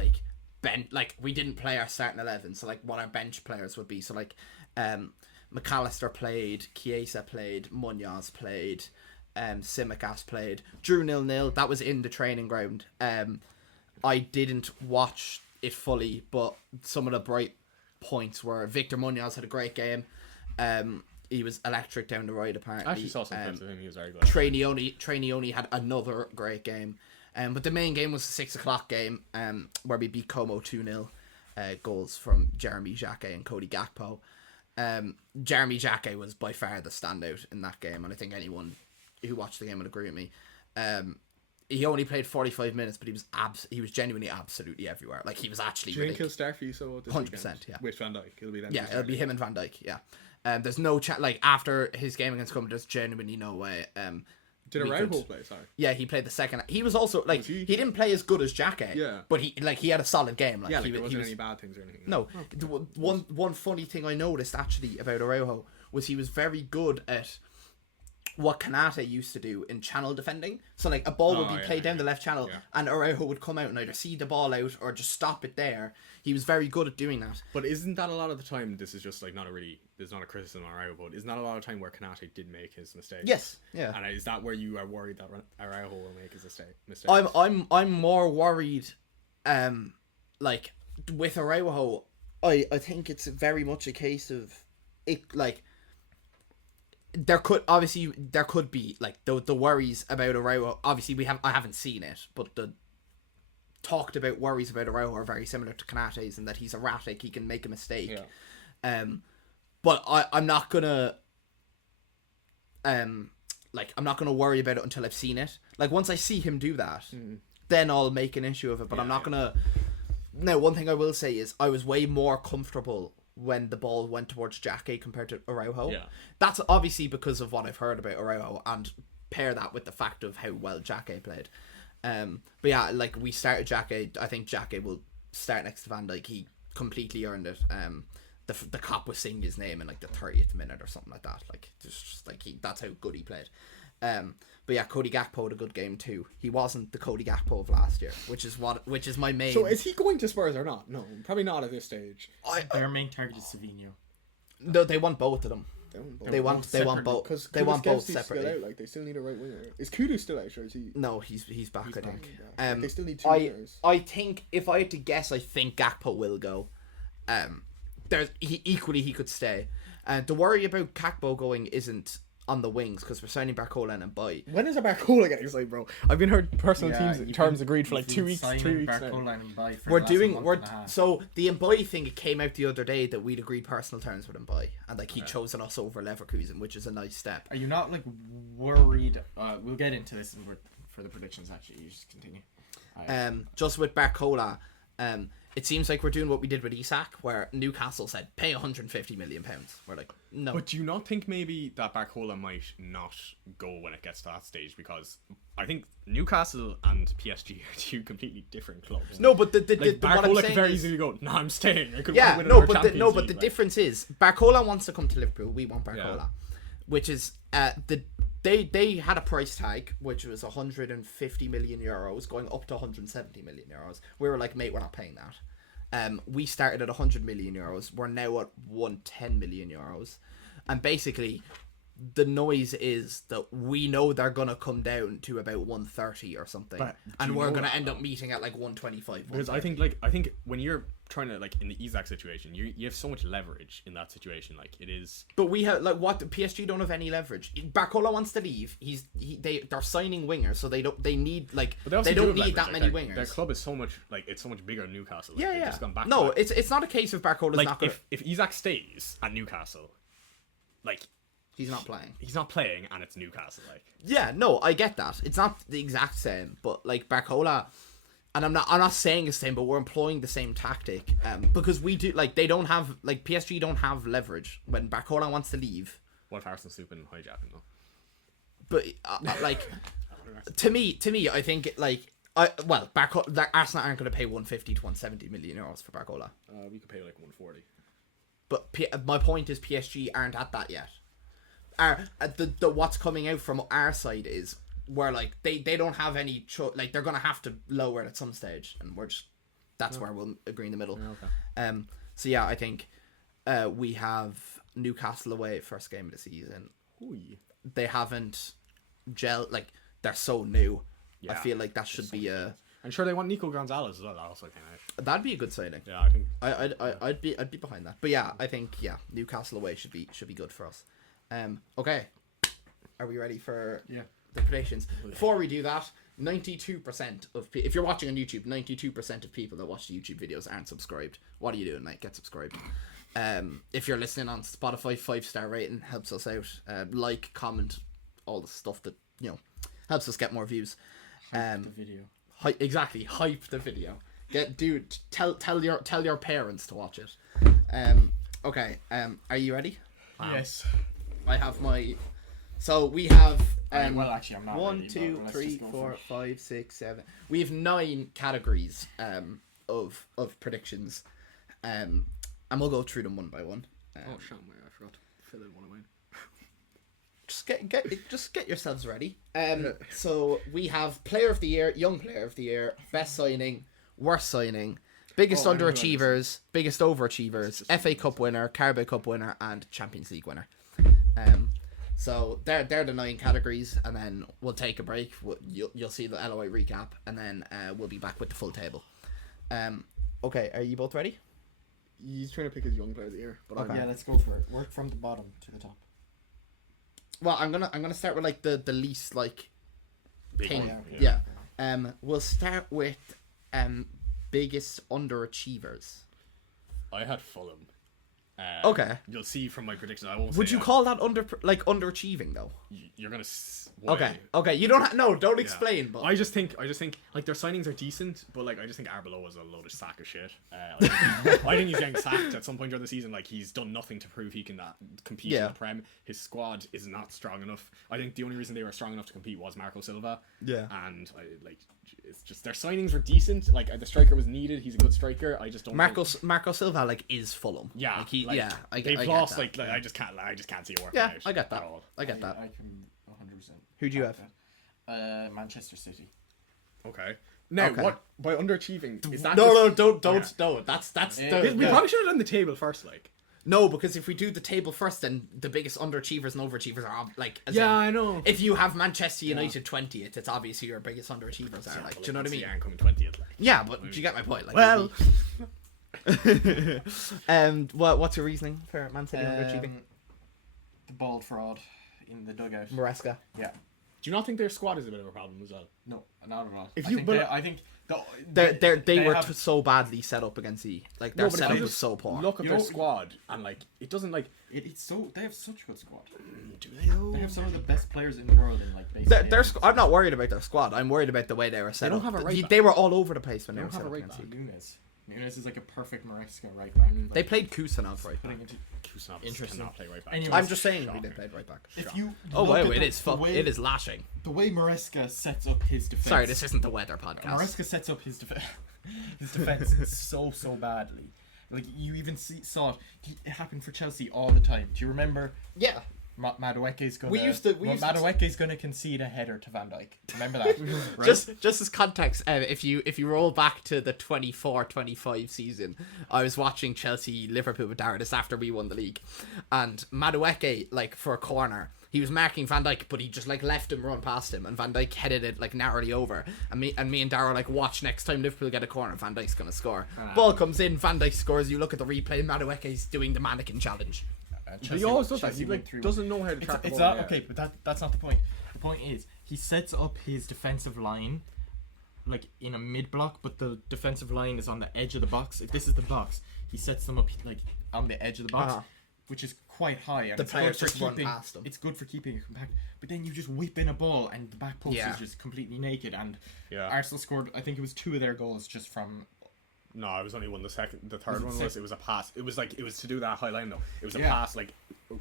bench. Like we didn't play our starting 11. So like what our bench players would be. So like McAllister played, Chiesa played, Munoz played, Simicas played. Drew 0-0. That was in the training ground. I didn't watch it fully, but some of the bright points were Victor Munoz had a great game. He was electric down the right apparently. I actually saw some clips of him. He was very good. Trainioni had another great game. But the main game was the 6 o'clock game where we beat Como 2-0. Goals from Jeremy Jacquet and Cody Gakpo. Jeremy Jacquet was by far the standout in that game, and I think anyone who watched the game would agree with me. He only played 45 minutes, but he was genuinely absolutely everywhere. Like he was actually Do you think he'll ridiculous. start for you so this 100%, weekend? yeah. With Van Dijk, it'll be them. Yeah, it'll be him and Van Dijk. Yeah. There's no chat. Like after his game against Como, there's genuinely no way. Did we Araujo could- play? Sorry. Yeah, he played the second. He was also like Was he? he didn't play as good as Jacquet. Yeah. But he had a solid game. Like Yeah, like he, there he wasn't was any bad things or anything. no. One funny thing I noticed actually about Araujo was he was very good at what Kanate used to do in channel defending. So like a ball would be played down the left channel, Yeah. and Araujo would come out and either see the ball out or just stop it there. He was very good at doing that. But isn't that a lot of the time? This is just like there's not a criticism on Araujo, but isn't that a lot of time where Kanate did make his mistakes? Yes. Yeah. And is that where you are worried that Araujo will make his mistake? I'm more worried, like with Araujo, I think it's very much a case of it. Like there could be like the worries about Araujo. Obviously, I haven't seen it, but the talked about worries about Araujo are very similar to Kanate's in that he's erratic, he can make a mistake. Yeah. But I'm not gonna I'm not gonna worry about it until I've seen it. Like once I see him do that, then I'll make an issue of it. But I'm not gonna. Now, one thing I will say is I was way more comfortable when the ball went towards Jacquet compared to Araujo. Yeah. That's obviously because of what I've heard about Araujo, and pair that with the fact of how well Jacquet played. But yeah, like we started Jacquet. I think Jacquet will start next to Van Dijk. He completely earned it. The cop was singing his name in like the 30th minute or something like that. Like just like that's how good he played. But yeah, Cody Gakpo had a good game too. He wasn't the Cody Gakpo of last year, which is my main. So is he going to Spurs or not? No, probably not at this stage. Their main target is Savinho. No, they want both of them. They want both. Because They want both still separately. out, like they still need a right winger. Is Kudu still out, or is he? No, he's back. I think. They still need two wingers. I think if I had to guess, I think Gakpo will go. He could stay. The worry about Gakpo going isn't on the wings because we're signing Barcola and Mbai. When is a Barcola getting signed, bro? I've been heard personal terms agreed for like 2 weeks, 3 weeks now. So the Mbai thing, it came out the other day that we'd agreed personal terms with Mbai and like he'd chosen us over Leverkusen, which is a nice step. Are you not like worried? We'll get into this and for the predictions. Actually, you just continue. Just with Barcola, it seems like we're doing what we did with Isak, where Newcastle said pay £150 million. We're like, no. But do you not think maybe that Barcola might not go when it gets to that stage? Because I think Newcastle and PSG are two completely different clubs. No, but Barcola could very easly go, no, I'm staying. I could win but the difference is Barcola wants to come to Liverpool. We want Barcola, which is They had a price tag which was 150 million euros going up to 170 million euros. We were like, mate, we're not paying that. We started at 100 million euros. We're now at 110 million euros. And basically, the noise is that we know they're going to come down to about 130 or something. And we're going to end up meeting at like 125. Because I think when you're trying to, like, in the Isak situation, you have so much leverage in that situation. Like, it is. But we have, like, what? PSG don't have any leverage. Barcola wants to leave. They're signing wingers, so they need, like, they don't need that many wingers. Their club is so much, like, it's so much bigger than Newcastle. Like, yeah. Just gone back no, back. It's not a case of Barcola's like, not going to. If Isak stays at Newcastle, like, he's not playing. He's not playing, and it's Newcastle. Like, yeah, no, I get that. It's not the exact same, but like Barcola, and I'm not saying the same, but we're employing the same tactic. Because we do, like, they don't have, like, PSG don't have leverage when Barcola wants to leave. What if Arsenal swoop and hijack him though? But like, to me, I think like Barcola, Arsenal aren't going to pay 150 to 170 million euros for Barcola. We could pay like 140. But my point is PSG aren't at that yet. The what's coming out from our side is where like they don't have any like they're gonna have to lower it at some stage, and we're just that's where we'll agree in the middle. Okay. So yeah, I think we have Newcastle away first game of the season. Ooh. They haven't gel, like they're so new. Yeah, I feel like that should be a. I'm sure they want Nico Gonzalez as well. That also came out. That'd be a good signing. Yeah, I think. I'd be behind that. But yeah, I think Newcastle away should be good for us. Okay, are we ready for the predictions? Before we do that, 92% of if you're watching on YouTube, 92% of people that watch the YouTube videos aren't subscribed. What are you doing, mate? Get subscribed. If you're listening on Spotify, 5-star rating helps us out. Like, comment, all the stuff that helps us get more views. The video. Exactly, hype the video. Tell your parents to watch it. Okay. Are you ready? Yes. I have my. So we have. Well, actually, I'm not. 1, ready, 2, but 3, 4, 5, 6, 7. We have 9 categories of predictions, and we'll go through them one by one. I forgot to fill in one of mine. Just get yourselves ready. So we have Player of the Year, Young Player of the Year, Best Signing, Worst Signing, Biggest Underachievers, Biggest Overachievers, FA Cup winner, Carabao Cup winner, and Champions League winner. So they're the 9 categories, and then we'll take a break. You'll see the LOI recap, and then we'll be back with the full table. Okay, are you both ready? He's trying to pick his Young Player of the Year, but okay. Yeah, let's go for it. Work from the bottom to the top. Well, I'm gonna start with like the least like Big thing. one, Yeah. We'll start with biggest underachievers. I had Fulham. Okay. You'll see from my predictions. I won't. Would you call that underachieving though? You're gonna. Okay. You don't explain. But I just think like their signings are decent, but like I just think Arbeloa is a load of sack of shit. I think he's getting sacked at some point during the season. Like he's done nothing to prove he can compete in the Prem. His squad is not strong enough. I think the only reason they were strong enough to compete was Marco Silva. Yeah. And it's just their signings were decent. Like the striker was needed. He's a good striker. I just don't. Marco Silva like is Fulham. Yeah, like, they've lost. Like I just can't see it working out. I get that. At all. I get that. I can 100%. Who do you have? Manchester City. Okay. Now, Okay. what by underachieving is that? No, just- don't. No, that's We probably should have done the table first, like. No, because if we do the table first, then the biggest underachievers and overachievers are like. I know. If you have Manchester United 20th, it's obviously your biggest underachievers are. Like, do you know what I mean? Coming 20th. Like. Yeah, but do you get my point? Like, Well. what's your reasoning for Man City underachieving? The bald fraud in the dugout. Maresca. Yeah. Do you not think their squad is a bit of a problem as well? No, not at all. I think They were so badly set up against their setup was so poor. Look at their squad and like it doesn't like it's so they have such a good squad. Do they though? They have some of the best players in the world in like basically. I'm not worried about their squad. I'm worried about the way they were set up. They don't have a right back. They were all over the place when they They were don't set have a up right against back. Nunes is like a perfect Maresca right back. They played Kusanov right back. Interesting. Cannot play right back. Anyways, I'm just saying they played right back. If you Oh look wow, at it the- is the way- it is lashing. The way Maresca sets up his defense. Sorry, this isn't the weather podcast. Maresca sets up his defense so badly. Like you even saw it. It happened for Chelsea all the time. Do you remember? Yeah. Madueke's gonna. Madueke's gonna concede a header to Van Dijk. Remember that? Right? Just as context, if you roll back to the 24-25 season, I was watching Chelsea Liverpool with Dara. This after we won the league, and Madueke like for a corner. He was marking Van Dijk, but he just like left him run past him, and Van Dijk headed it like narrowly over. And me and Dara like watch next time Liverpool get a corner, Van Dijk's gonna score. Ball comes in, Van Dijk scores. You look at the replay, Madueke's doing the mannequin challenge. But he always does that. He like doesn't know how to track the ball. Not, okay, but that's not the point. The point is he sets up his defensive line like in a mid block, but the defensive line is on the edge of the box. If this is the box, he sets them up like on the edge of the box. Which is quite high, and the players just run past them. It's good for keeping it compact, but then you just whip in a ball, and the back post is just completely naked. And Arsenal scored, I think it was 2 of their goals just from. No, it was only one. The third one was a pass. It was to do that high line though. It was a pass like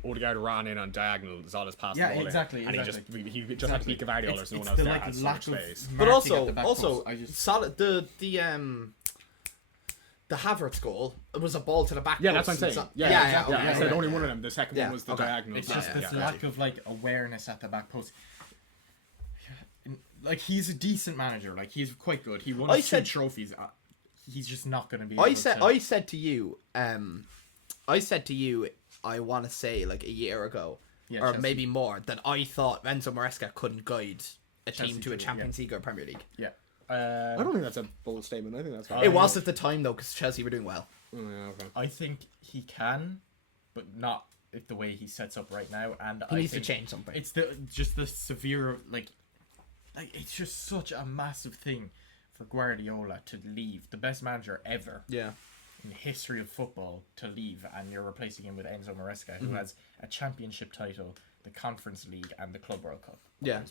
Odegaard ran in on diagonal. Zala's passed the ball exactly. And he just had to beat Gavardi. There's no one else the, there. like, Had so lack much of space. But also solid the Havertz goal was a ball to the back. Yeah, that's what I'm saying. I said only one of them. The second one was the diagonal. It's just this lack of like awareness at the back post. Like he's a decent manager. Like he's quite good. He won 2 trophies. He's just not going to be. I said to you, I want to say like a year ago, or Chelsea. Maybe more, that I thought Enzo Maresca couldn't guide a team to a Champions League or Premier League. Yeah. I don't think that's a bold statement. I think that's. It was at the time though, because Chelsea were doing well. Okay. I think he can, but not the way he sets up right now. And he needs to change something. It's the severe like it's just such a massive thing for Guardiola to leave, the best manager ever. Yeah. In the history of football to leave, and you're replacing him with Enzo Maresca, who has a championship title, the Conference League, and the Club World Cup. Yeah.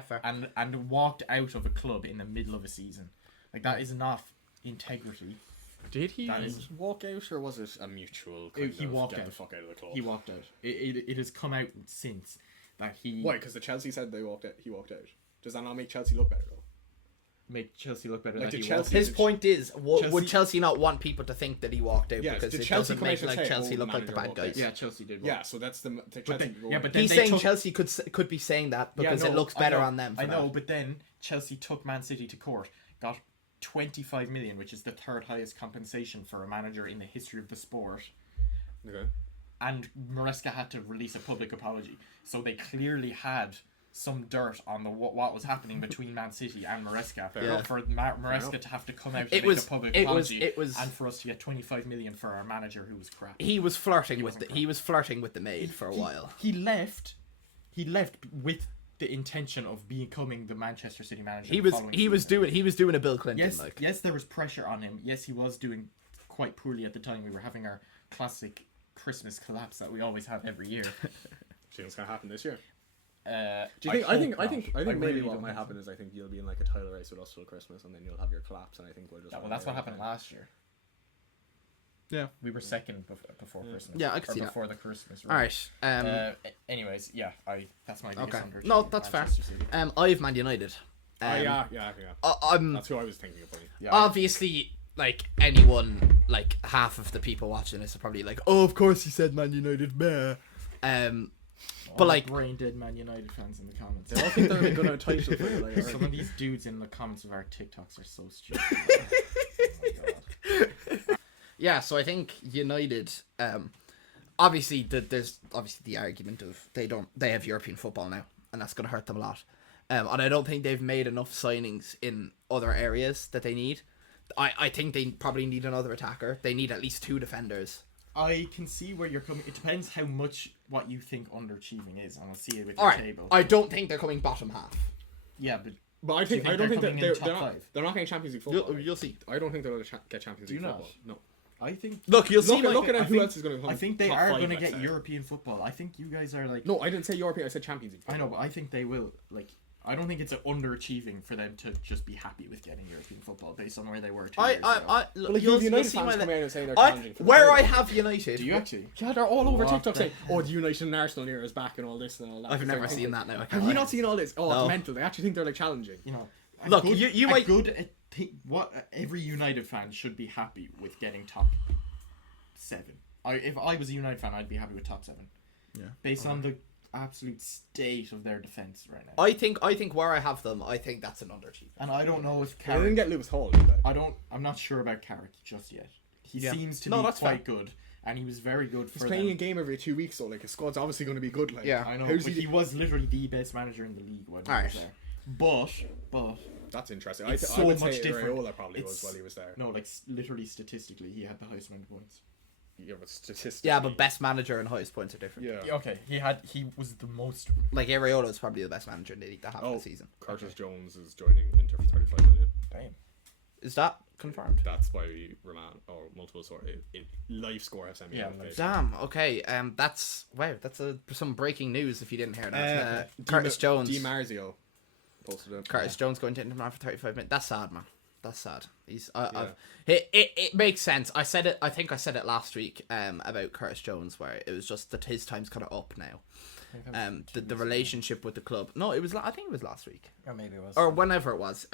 Fair. And walked out of a club in the middle of a season. Like that is not integrity. Did he walk out, or was it a mutual? He walked out. Get the fuck out of the club. He walked out. It has come out since that he. Why? Because the Chelsea said they walked out. He walked out. Does that not make Chelsea look better though? Make Chelsea look better. Like than his point is, would Chelsea not want people to think that he walked out because it doesn't make like Chelsea look like the bad guys? Yeah, Chelsea did. Yeah, so that's the Chelsea. But he's saying Chelsea could be saying that because it looks better on them. I know, but then Chelsea took Man City to court, got 25 million, which is the 3rd highest compensation for a manager in the history of the sport. Okay. And Maresca had to release a public apology, so they clearly had some dirt on what was happening between Man City and Maresca. For Maresca to have to come out and make a public apology, and for us to get 25 million for our manager who was crap. He was flirting with the maid for a while. He left with the intention of becoming the Manchester City manager. He was doing a Bill Clinton. Yes, there was pressure on him. Yes, he was doing quite poorly at the time. We were having our classic Christmas collapse that we always have every year. Do you think it's gonna happen this year? Do you think? I think maybe what might happen is I think you'll be in like a title race with us till Christmas, and then you'll have your collapse, and I think we'll just. Well, that's what happened last year. Yeah, we were second before Christmas. Yeah, I can see that. Before the Christmas. All right. Anyways, yeah, that's my biggest No, that's fair. I have Man United. Yeah. That's who I was thinking of putting. Yeah, obviously, like anyone, like half of the people watching this are probably like, "Oh, of course he said Man United, meh." But like brain dead Man United fans in the comments. They all think they're going to title for it. Like, some of these dudes in the comments of our TikToks are so stupid. Yeah, so I think United. Obviously, there's obviously the argument of they have European football now, and that's going to hurt them a lot. And I don't think they've made enough signings in other areas that they need. I think they probably need another attacker. They need at least 2 defenders. I can see where you're coming. It depends how much what you think underachieving is, and I'll see it with your table. I don't think they're coming bottom half. Yeah, but I don't think they're not getting Champions League football. You'll see. I don't think they're going to get Champions League football. No. I think. Look, you'll see. Look at who else is going to come. I think they are going to get European football. I think you guys are like. No, I didn't say European. I said Champions League football. I know, but I think they will. Like, I don't think it's underachieving for them to just be happy with getting European football based on where they were 2 years ago. Look, United fans come out and say they're challenging for where I have United. Do you actually? Yeah, they're all over TikTok saying, "Oh, the United and Arsenal era is back and all this and all that." I've never seen that now. Have you not seen all this? Oh, it's mental. They actually think they're like challenging. You know, look, you might what every United fan should be happy with getting top 7. If I was a United fan, I'd be happy with top 7. Yeah. Based on the absolute state of their defense right now. I think where I have them, I think that's an underachievement. And I don't know if Carrick... They didn't get Lewis Hall, did they? I'm not sure about Carrick just yet. He seems to be quite good, and he was very good for He's playing a game every 2 weeks, so like his squad's obviously going to be good. Like, yeah, I know. But he was literally the best manager in the league when he was there. But that's interesting. It's I would much say different. Areola probably was while he was there. No, like literally statistically, he had the highest amount of points. Yeah, but statistically. Yeah, but best manager and highest points are different. Yeah. Okay, he was the most. Like Areola is probably the best manager in the league that half of the season. Curtis Jones is joining Inter for 35 million. Damn. Is that confirmed? That's why multiple sort of live score have sent me. Damn. Okay. That's some breaking news. If you didn't hear that, Curtis Jones. Di Marzio posted it. Curtis Jones going to Inter Milan for 35 minutes. That's sad, man. That's sad. He's it makes sense. I said it. I think I said it last week about Curtis Jones, where it was just that his time's kind of up now. The relationship with the club. No, it was. I think it was last week. Or maybe it was. Or whenever it was.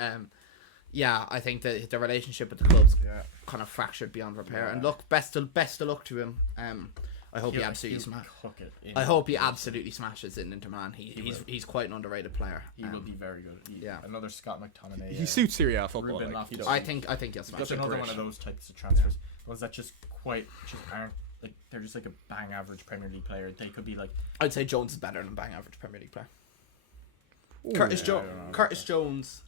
Yeah, I think that the relationship with the club's kind of fractured beyond repair. Yeah. And look, best of luck to him. I hope he absolutely smashes. I hope he absolutely smashes in Inter Milan. He's quite an underrated player. He will be very good. Another Scott McTominay. He suits Serie A football. I think he'll smash. He's another one of those types of transfers. Ones that just aren't like they're just like a bang average Premier League player. They could be like. I'd say Jones is better than a bang average Premier League player. Ooh, Curtis Jones.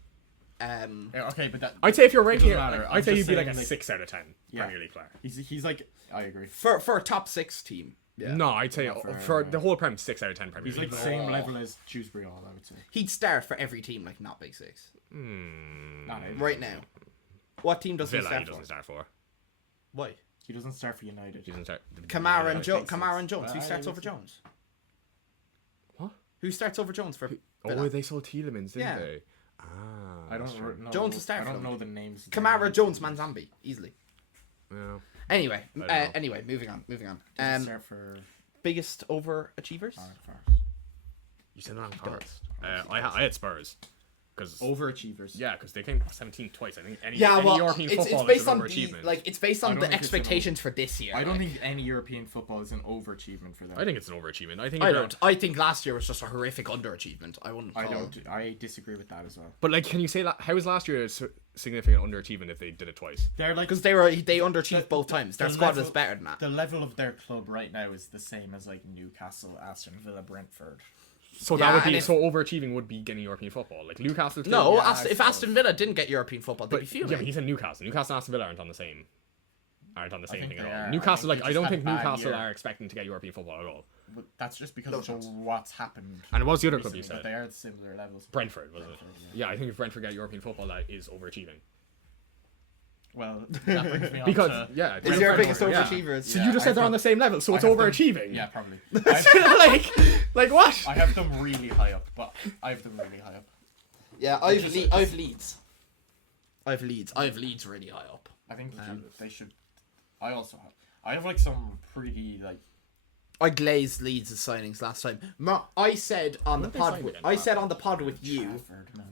Okay, but that I'd say if you're ranking, I'd say he'd be like a 6 out of 10 Premier League player. He's like, I agree, for a top 6 team. Yeah. No, I'd say for the whole Prem 6 out of 10 Premier League. He's like the same level as Dewsbury Hall, I would say. He'd start for every team, like not Big 6. Right now. What team does Villa, he doesn't start for? Why? He doesn't start for United. He doesn't start. Kamara and Jones. Who starts over Jones? What? Who starts over Jones for Villa? Oh, they sold Tielemans, didn't they? I don't know. Jones will start. I don't know the names. Kamara, Jones, Manzambi, easily. Yeah. Anyway, moving on. Start for biggest overachievers. You said not Forest. I had Spurs. Because overachievers. Yeah, because they came 17th twice. I think any European football it's based is an overachievement. It's based on the expectations for this year. I don't think any European football is an overachievement for them. I think it's an overachievement. I think last year was just a horrific underachievement. I disagree with that as well. But like, can you say that? How was last year a significant underachievement if they did it twice? They're like because they underachieved both times. Their squad was better than that. The level of their club right now is the same as like Newcastle, Aston Villa, Brentford. So that would be overachieving would be getting European football. Like Newcastle. No, if Aston Villa didn't get European football, they'd be fuming. Yeah, but he's in Newcastle. Newcastle and Aston Villa aren't on the same thing at all. Newcastle, I don't think Newcastle are expecting to get European football at all. But that's just because of what's happened. And what was the other club you said? They are at similar levels. Brentford, was it? Yeah, I think if Brentford get European football, that is overachieving. Well, that brings me on because is your biggest overachievers? So you just said they're on the same level, so it's overachieving. Yeah, probably. like what? I have them really high up, but I have them really high up. Yeah, I've Leeds. I have Leeds really high up. I think they should. I have like some pretty like I glazed Leeds' signings last time. I said on the pod. I said on the pod with you.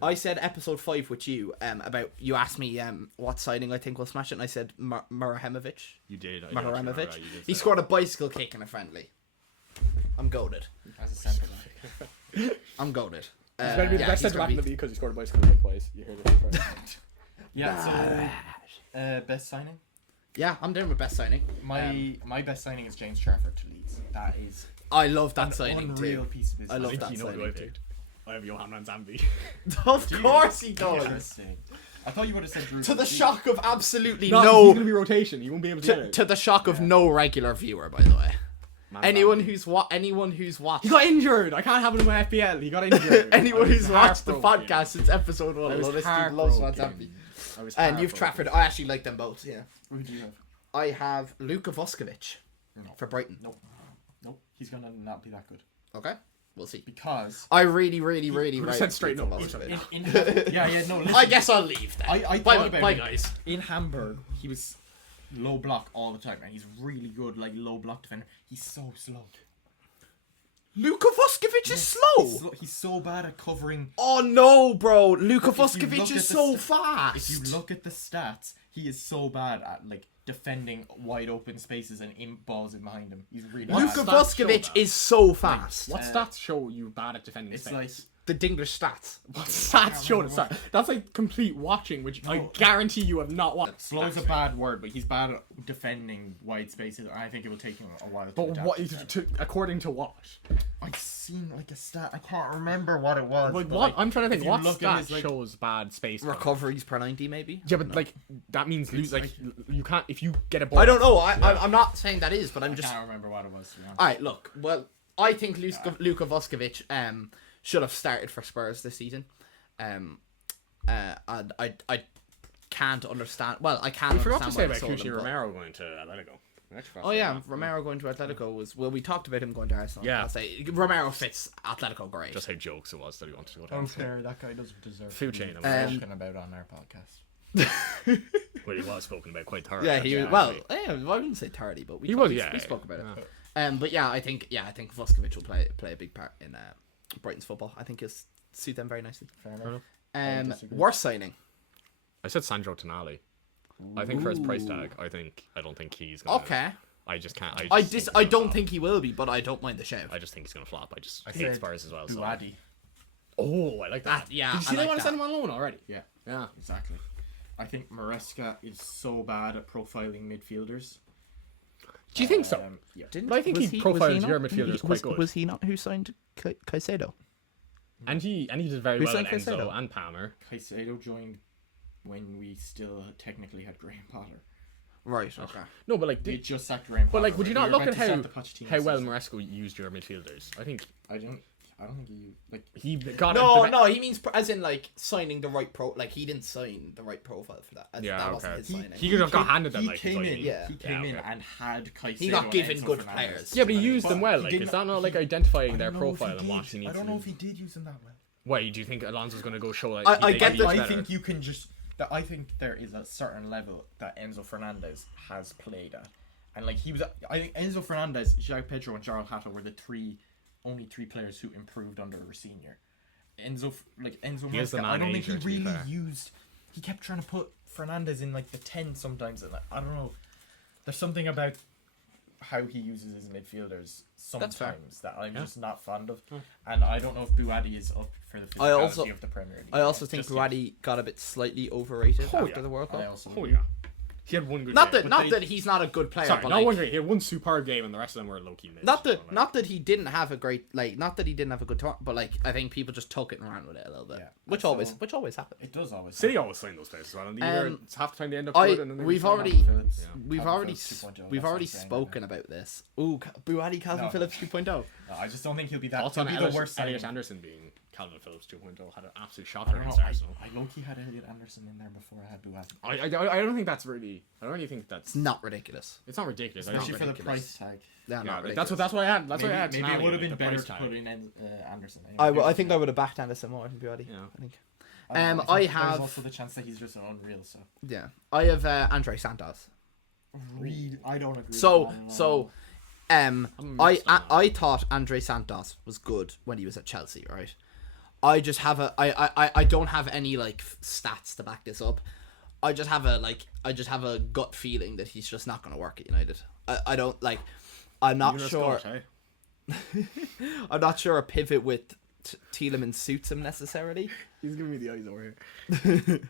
I said episode 5 with you. About you asked me what signing I think will smash it, and I said Marahemovic. You did. Marahemovic. He scored a bicycle kick in a friendly. I'm goated. As a centre back. I'm goated. He's going to be the best centre back in the league because he scored a bicycle kick twice. You heard it first. Yeah. So best signing. Yeah, I'm doing my best signing. My best signing is James Trafford to Leeds. That is. I love that an signing unreal too. Piece of business. I love that You know signing who I too. picked? I have Johan Manzambi. Of course he does. Interesting. I thought you would have said Drew. To the shock of absolutely No, he's no. going to be rotation. He won't be able to get it. To the shock of no regular viewer, by the way. Anyone who's watched. He got injured. I can't have him in my FPL. He got injured. Anyone who's watched the heartbroken. podcast since episode 1 was will this dude loves heartbroken. Manzambi. And you've Trafford. I actually like them both. Yeah. Who do you have? I have Luka Vuskovic for Brighton. Nope. He's gonna not be that good Okay, we'll see. because I really said straight Luka no. Vuskovic. no. Listen, I guess I'll leave then. I bye, thought about bye it. guys. In Hamburg, he was low block all the time, and he's really good, like low block defender. He's so slow. Luka Vuskovic is slow. He's so bad at covering. Oh no, bro! Luka If you Vuskovic look is at the so If fast. you look at the stats, he is so bad at like defending wide open spaces and balls in behind him. He's really Luka bad. stats show Vuskovic that? is so fast. What stats show you bad at defending It's space? like The Dinglish stats. What stats show that? That's like complete watching, which I guarantee you have not watched. slow is a bad word, but he's bad at defending wide spaces. And I think it will take him a while to But adapt what? to that. According to what? I've seen like a stat. I can't remember what it was. Like but, what? I'm trying to if think. you What look at stat his, like, shows bad space? Recoveries per 90 maybe. Yeah, but like that means lose. Like you can't if you get a ball. I don't know. I'm not saying that is, but I'm I just. can't remember what it was. To be honest. All right, look. Well, I think Luka Vuskovic should have started for Spurs this season. And I can't understand. Well, I can't. I forgot to understand say why about they sold Cucci him, but- Romero going to Atletico. I actually forgot Oh to say yeah, that. Romero going to Atletico was we talked about him going to Arsenal. Yeah. I'll say Romero fits Atletico great. Just how jokes it was that he wanted to go to Oh, Arsenal. fair. That guy doesn't deserve Food to be chain, spoken about on our podcast. Well, he was spoken about quite thoroughly. Yeah, he was, actually. well, yeah, I wouldn't say 30, but we spoke about it. But yeah, I think Vuskovic will play a big part in Brighton's football. I think he'll suit them very nicely. Fair enough. Worst signing. I said Sandro Tonali. I think for his price tag, I don't think he's gonna. Okay. I just can't. I don't think he will be, but I don't mind the shout. I just think he's gonna flop. I just I hate said Spurs as well. So. Buadi. Oh, I like that. Yeah, Did you see they want to send him on loan already? Yeah, Yeah. exactly. I think Maresca is so bad at profiling midfielders. Do you think so? Yeah. But I think he profiles your midfielders quite good. Was he not who signed Caicedo? And he did very Who well with signed Enzo Caicedo? and Palmer. Caicedo joined when we still technically had Graham Potter. Right. Okay. No, but like, We just sacked Graham Potter. but like, would you right? not We were look at about to set the Pochettino how well season. Maresco used your midfielders? I think I don't think he like. he got No, he means as in like signing the right like he didn't sign the right profile for that. Yeah, that wasn't okay. his signing. He could have got handed them. He like came in. Yeah. He came in okay. and had Caicedo. He got and given Enzo good Fernandez. players. Yeah, but he used them But well. he Like, didn't- is that not like I identifying don't their know if he profile and did. what he needs I don't to know do? if he did use them that well. Why do you think Alonso's going to go show? Like, I get that. I think you can just. I think there is a certain level that Enzo Fernandez has played at, and like he was. I think Enzo Fernandez, Jacques Pedro, and Charles Hatta were the only three players who improved under a senior. Enzo He is the Maresca, I don't think manager, he to be really fair. used. He kept trying to put Fernandez in like the 10 sometimes, and I don't know. There's something about how he uses his midfielders That's fair. sometimes that I'm just not fond of, and I don't know if Buadi is up for the physicality of the Premier League. I also think Just yet. Buadi got a bit slightly overrated Oh, after yeah. the World I Cup. also Oh yeah, he had one good. Not game. that, not that he's not a good player, Sorry, but not like, one great. He had one superb game, and the rest of them were low key mid. not so, that, like, not that he didn't have a great, like, not that he didn't have a good tournament, but like, I think people just took it and ran with it a little bit, Yeah. which So- always happens. It does always. City always sign those players as well, and either it's half the time they end up good, and then they We've just don't already, have- Phillips. we've Calvin already, Phillips 2.0, we've that's already what I'm saying, spoken about this. Ooh, Buadi, Calvin No. Phillips 2.0. No, I just don't think he'll be that. Thoughts He'll on be the worst Elliot signing. Anderson being Calvin Phillips 2.0 had an absolute I shocker don't know. against Arsenal. I low-key had Elliot Anderson in there before I had Buadi. I don't think that's really. I don't really think that's. It's not ridiculous. It's not ridiculous. I Especially don't for the ridiculous. price tag. They're Yeah, not like, ridiculous. that's what I had. That's Maybe, what I had. maybe Tonali, it would have like, been the better price to tag. put in Anderson. Anyway. I think I would have backed Anderson more than Buadi. Yeah. I think. think I There's have- also the chance that he's just unreal. So Yeah, I have Andre Santos. I don't agree. So with that at so all. I thought Andre Santos was good when he was at Chelsea, right? I just have I don't have any like stats to back this up. I just have a gut feeling that he's just not going to work at United. I don't like. I'm not sure. Scott, I'm not sure a pivot with Tielemans suits him necessarily. He's giving me the eyes over here.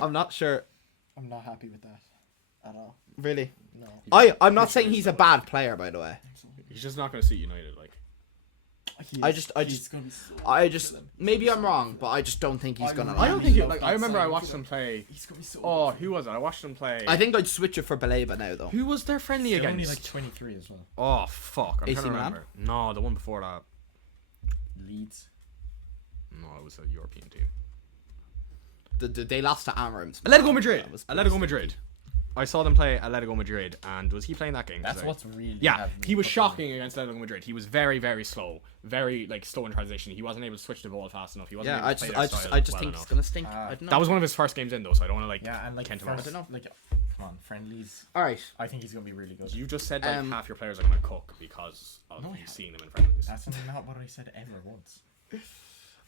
I'm not sure. I'm not happy with that at all. Really? No. I'm not saying he's a bad player, by the way. He's just not going to suit United. Like, Maybe I'm wrong, but I just don't think he's gonna. I don't think it. Like, I remember I watched him play. He's gonna be so. Oh, who was it? I watched him play. I think I'd switch it for Baleba now, though. Who was their friendly They're against? only like 23 as well. Oh fuck! I'm AC trying to Milan? remember. No, the one before that. Leeds. No, it was a European team. They lost to Amorim's. Atletico Madrid. That was Atletico Madrid. I saw them play Atletico Madrid, and was he playing that game? That's what's really. Yeah, he was shocking against Atletico Madrid. He was very, very slow, very like slow in transition. He wasn't able to switch the ball fast enough. He wasn't. Yeah, able to play their I style just well think enough. it's gonna stink. I don't know. That was one of his first games in though, so I don't want to like. Yeah, and like Kent him first, out. like, come on, friendlies. All right. I think he's gonna be really good. You just said like Um, half your players are going to cook because of you seeing them in friendlies. That's not what I said ever once.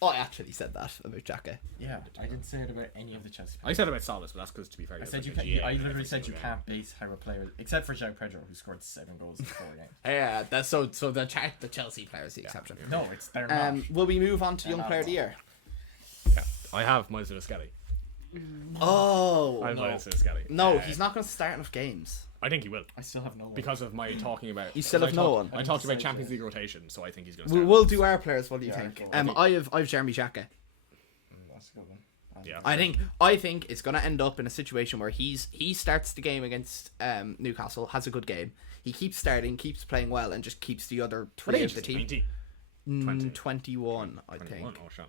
Oh, I actually said that about Jacquet. Yeah, I didn't say it about any of the Chelsea I players. said about Salas, but that's because to be fair, I he said was you like a can't. GA I in literally every said you single can't base how a player, except for João Pedro, who scored 7 goals in 4 games. Yeah, that's so the Chelsea player is the exception. No, they're not. Will we move on to young not player at of the year? Yeah, I have Miles Skelly. Oh I have no, Miles Skelly. no, he's not going to start enough games. I think he will I still have no one. because of my talking about. You still have no one? I talked about decide Champions yet. League rotation, so I think he's going to start. We'll do our players. What do you Yeah, think? go on. I have Jeremy Jacquet. That's a good one. Yeah. I think it's going to end up in a situation where he starts the game against Newcastle, has a good game. He keeps starting, keeps playing well, and just keeps the other What three age of the is he? team. 19? 21, I think. 21? Oh, shit.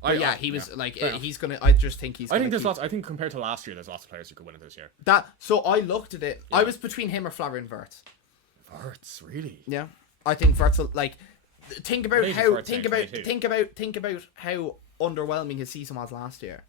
But yeah, he was fair enough. he's gonna. I just think he's. I think gonna there's lots. I think compared to last year, there's lots of players who could win it this year. So I looked at it. I was between him or Florian Wirtz. Wirtz, really? Yeah, I think Wirtz will, like. Think about What age is how Wirtz now? 22? think about how underwhelming his season was last year.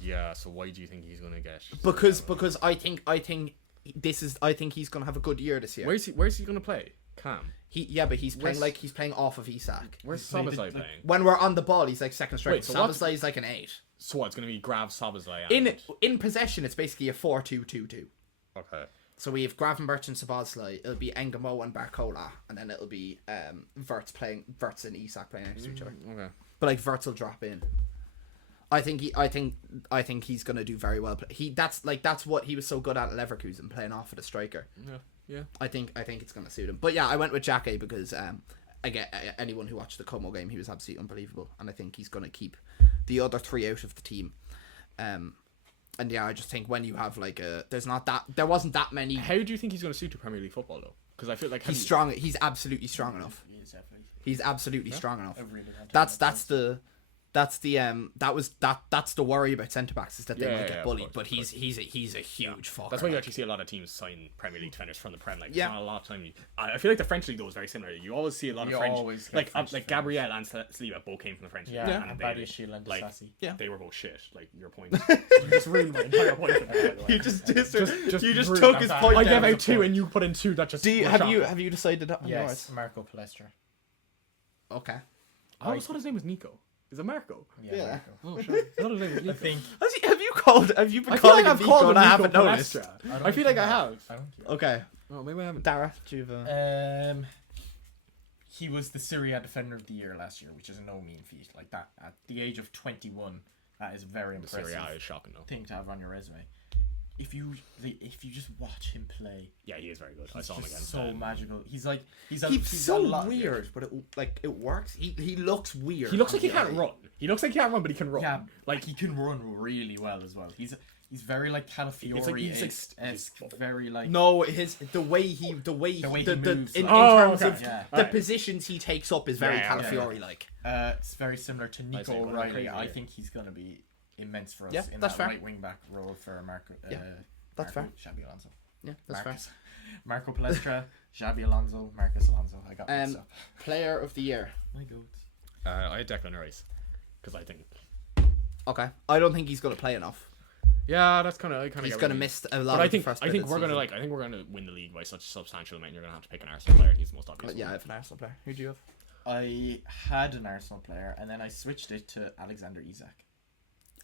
Yeah. So why do you think he's gonna get? Because I think he's gonna have a good year this year. Where's he gonna play? Cam. But he's playing off of Isak. Where's Played Szoboszlai it, playing? When we're on the ball, he's like second striker. Wait, so what- Szoboszlai is like an 8. So what? It's gonna be Grav Szoboszlai. And... In possession, it's basically a 4-2-2-2. Okay. So we have Gravenberch and Szoboszlai. It'll be Engamo and Barcola, and then it'll be Wirtz and Isak playing next to each other. Okay. But like Wirtz will drop in. I think he's gonna do very well. That's what he was so good at Leverkusen, playing off of the striker. Yeah. I think it's gonna suit him. But yeah, I went with Jacquet because again, anyone who watched the Como game, he was absolutely unbelievable, and I think he's gonna keep the other 3 out of the team. And yeah, I just think when you have like there wasn't that many. How do you think he's gonna suit to Premier League football though? Because I feel like He's strong. He's absolutely strong enough. He is definitely. He's absolutely strong enough. I really want to That's the worry about centre backs is that they might get of bullied. course, but of he's a huge fucker. That's why you like. actually see a lot of teams sign Premier League defenders from the Prem. Like, Yeah. it's not a lot of time. I feel like the French league though is very similar. You always see a lot of French, always get like French like Gabriel and Saliba both came from the French league. Yeah, and and they, Badiashile and like, Disasi. Yeah. they were both shit. Like your point, you just ruined my entire point. You just ruined took that. his I point. I down. gave out 2 and you put in 2. That just Have you decided on Yes, Marco Palestra. yours? Okay. I always thought his name was Nico. Is it Marco? Yeah. Marco. Oh shit! I thought his name was I Nico. think. Have you been I feel calling like I've him called Nico him and I Nico haven't noticed? Palestra. I feel like I have. I don't care. Okay. Oh, maybe I haven't. Dara, do you have a... He was the Serie A Defender of the Year last year, which is no mean feat. Like that, at the age of 21, that is a very The impressive Serie A is shocking though. thing to have on your resume. If you just watch him play, Yeah, he is very good. I he's saw him just against. so magical. He's He's got a so lot- weird, but it works. He looks weird. He looks like he on can't the eye. run. He looks like he can't run, but he can run. Yeah, Like he can run really well as well. He's very like Calafiori. It's like he's like- esque, very like. No, the way he The way he moves, in like- terms okay. of Yeah. the Alright. positions he takes up is very Yeah, Calafiori like. It's very similar to say Nico one of the O'Reilly. crazy I here. think he's gonna be immense for us Yeah, in that's that fair. right wing back role for Marco. That's fair. Xabi Alonso. Yeah, that's Marcus. Marco Palestra, Xabi Alonso, Marcus Alonso. I got fair. mixed up. Player of the year. My goats. I had Declan Rice because I think Okay. I don't think he's going to play enough. Yeah, that's kind of. He's gonna miss a lot. But I think we're gonna win the league by such a substantial amount. You're gonna have to pick an Arsenal player. He's the most obvious. Yeah, I have an Arsenal player. Who do you have? I had an Arsenal player, and then I switched it to Alexander Isak.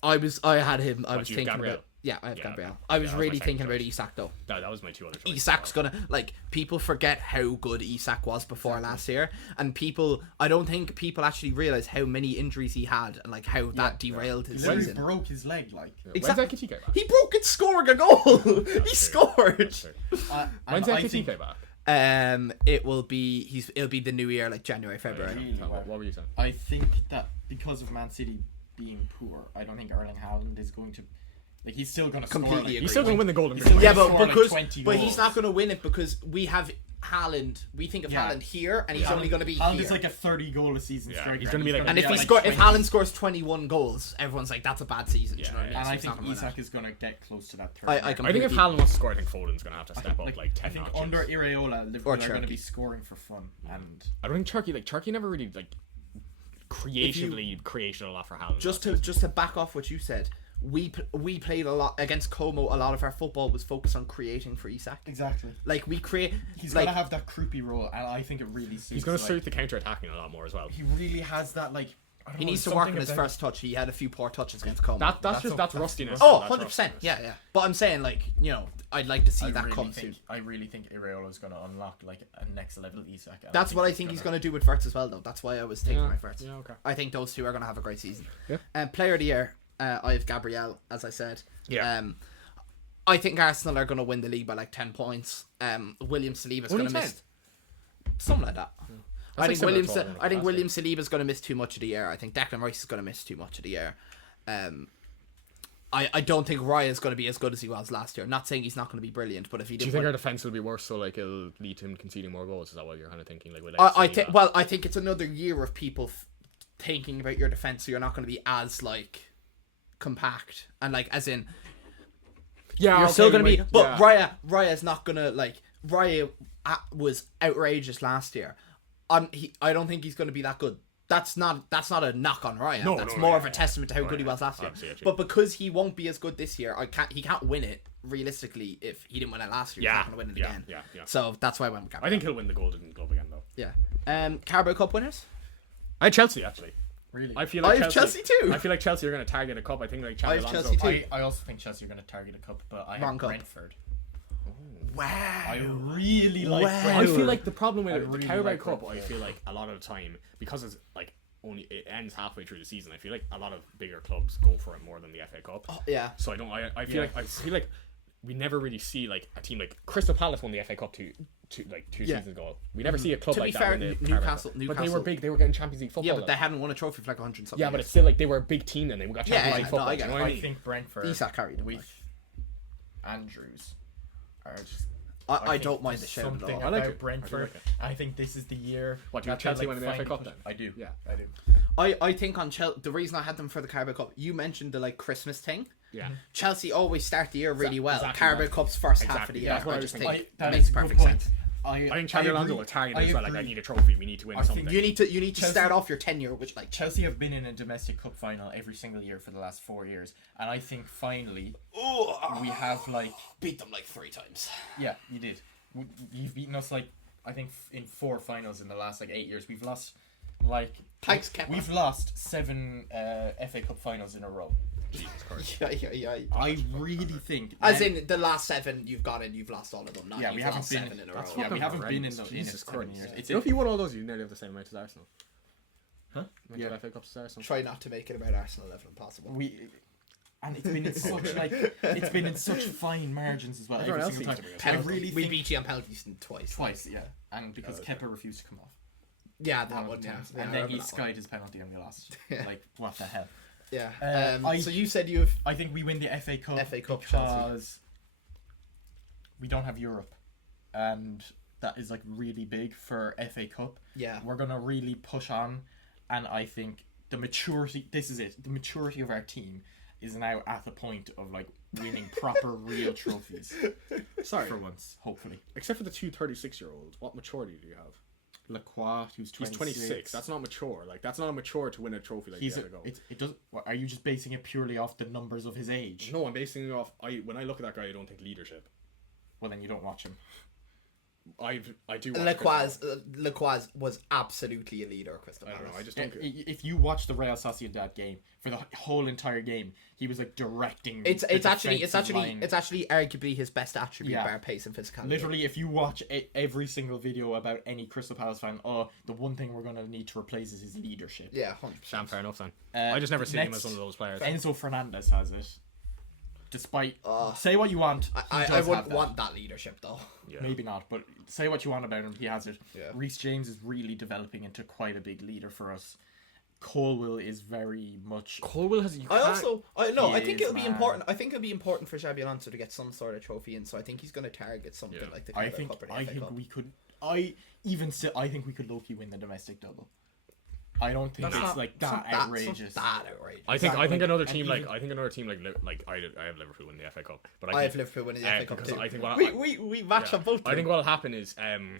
I had him. I was thinking Gabriel? about. Yeah, I have Gabriel. I was really thinking about Isak though. That was my two other choices. Isak's gonna people forget how good Isak was before last year, and I don't think people actually realize how many injuries he had and like how that derailed his He season. broke his leg, like. Exactly. When's Ekitike back? He broke it scoring a goal. He scored. When's Ekitike back? It'll be the new year, like January, February. Really What were you saying? I think that because of Man City being poor, I don't think Erling Haaland is going to. Like, he's still going to score. Completely Like, agree. He's still gonna win the Golden He's Boot. still Yeah, gonna but score, because like 20 but goals. he's not going to win it because we have Haaland. We think of Haaland here, and he's only going to be Haaland here. is like a 30-goal a season striker. he's gonna be like- And if if Haaland scores 21 goals, everyone's like, that's a bad season. Do you know what I mean? and So I he's not think gonna win Isak it. is going to get close to that third. I mark. I think if completely- Haaland wants to score, I think Foden's gonna have to step up like 10 I think notches. under Iraola, Liverpool are going to Turkey. be scoring for fun, and I don't think Turkey never really created a lot for Haaland. just to back off what you said, we played a lot against Como. A lot of our football was focused on creating for Isak. exactly. Like we create. He's like, going to have that croupy role, and I think it really suits. he's gonna like, suit the counter attacking a lot more as well. He really has that like. I don't he know, needs to there's work on something his about- first touch. He had a few poor touches against Como. That's rustiness. Oh, That's 100%. rustiness. Yeah. But I'm saying, like, I'd like to see that really come think, soon. I really think Iraola is going to unlock like a next level Isak. and That's what I think he's going to do with Verts as well, though. That's why I was taking my Verts. Yeah, okay. I think those two are going to have a great season. Yeah. Player of the year, I have Gabriel, as I said. Yeah. I think Arsenal are going to win the league by like 10 points. William Saliba's going to miss something like that. I think similar to what we won William Saliba's going to miss too much of the year. I think Declan Rice is going to miss too much of the year. I don't think Raya is going to be as good as he was last year. Not saying he's not going to be brilliant, but if he Do didn't, you think win- our defense will be worse, so like it'll lead to him conceding more goals? Is that what you're kind of thinking? Like, I think it's another year of people thinking about your defense, so you're not going to be as like compact and like as in. Yeah, You're still going to be, but yeah. Raya's not going to like. Raya was outrageous last year. I don't think he's going to be that good. That's not a knock on Raya. No, that's no, more yeah, of a testament to how good he was last year. Absolutely. But because he won't be as good this year, he can't win it realistically. If he didn't win it last year, he's not going to win it again. Yeah. So that's why I went with Gabriel. I think he'll win the Golden Glove again, though. Yeah. Carabao Cup winners. I had Chelsea actually. Really. I feel like I have Chelsea too. I feel like Chelsea are going to target a cup. I think like I have Xabi Chelsea Alonso. too. I also think Chelsea are going to target a cup, but I Wrong have cup. Brentford. Wow. I really like. Wow. I feel like the problem with I the really Carabao like Cup, Brentford. I feel like a lot of the time, because it's like it ends halfway through the season, I feel like a lot of bigger clubs go for it more than the FA Cup. Oh, yeah. So I feel like we never really see like a team like Crystal Palace won the FA Cup two seasons ago. We never see a club To be like fair, that win the Newcastle- Carabao Cup. But they were Newcastle- big. They were getting Champions League football. Yeah, but they then. hadn't won a trophy for like 100 something. Yeah, but years. it's still like they were a big team then. They got Yeah, Champions League no, football. I get you know it. what I I mean? think Brentford Isak carried them, with like. Andrews are just. I think don't mind the there's shout at something all. I like about it. Brentford. I do like it. I think this is the year. What, do you that Chelsea they, winning the FA finally Cup push- then? I do. Yeah. I do. I think on Chelsea, the reason I had them for the Carabao Cup, you mentioned the like Christmas thing. Yeah. Chelsea always start the year really well. exactly Carabao that. Cup's first half of Exactly, the yeah, year. that's what I I just was think thinking. That makes is a good perfect point. sense. I think Xabi agree. Alonso will target as well. Like, I agree. need a trophy. We need to win I something. think You need to Chelsea- start off your tenure with like Chelsea have been in a domestic cup final every single year for the last 4 years, and I think finally we have like beat them like 3 times. yeah, you did. You've beaten us like I think in 4 finals in the last like 8 years. We've lost like Thanks, Kevin. we've lost 7 FA Cup finals in a row. Jesus Christ. Yeah. I really think As in the last 7 you've lost all of them. Not yeah, you've we haven't lost been 7 in a row. that's yeah, we haven't been in horrendous. the in Jesus 7 Christ. years. It's You know, if you won all those, you nearly have the same amount as Arsenal. huh? Yeah. FA Cups as Arsenal. Try not to make it about Arsenal if impossible. We and it's been in such like it's been in such fine margins as well Everyone every else single seems time. to be I okay. really We think beat you on penalties twice. twice, yeah, and because Kepa refused to come off. Yeah, that One one. of the Yeah. times. Yeah, I And then remember he that one. skied his penalty and we lost. Yeah. Like what the hell? Yeah. I- So you said you have I think we win the FA Cup Chelsea. because we don't have Europe, and that is like really big for FA Cup. yeah. We're gonna really push on, and I think the maturity. This is it. The maturity of our team is now at the point of like winning proper real trophies Sorry. for once, hopefully. Except for the two 36-year-olds, what maturity do you have? Lacroix, who's 26. He's 26. That's not mature. Like, that's not mature to win a trophy like He's the go. It does. Are you just basing it purely off the numbers of his age? No, I'm basing it off. When I look at that guy, I don't think leadership. Well, then you don't watch him. I do. Watch Lacroix was absolutely a leader. Crystal Palace. I don't know. I just don't. If you watch the Real Sociedad game for the whole entire game, he was like directing. It's actually arguably his best attribute, bar pace and physicality. Literally, if you watch every single video about any Crystal Palace fan, the one thing we're gonna need to replace is his leadership. Yeah, 100%. Fair enough then. I just never seen him as one of those players. Enzo Fernandez has it. Despite say what you want, I wouldn't want that leadership though. Yeah. Maybe not, but say what you want about him, he has it. Yeah. Reece James is really developing into quite a big leader for us. Colwill is very much. Colwill has. I think it'll be important. I think it'll be important for Xabi Alonso to get some sort of trophy in. So I think he's going to target something like the. I think we could. I think we could low-key win the domestic double. I don't think it's like that outrageous. That outrageous. I think another team like I have Liverpool winning the FA Cup, but I have Liverpool winning the FA Cup too. I think we match up both. I think what'll happen is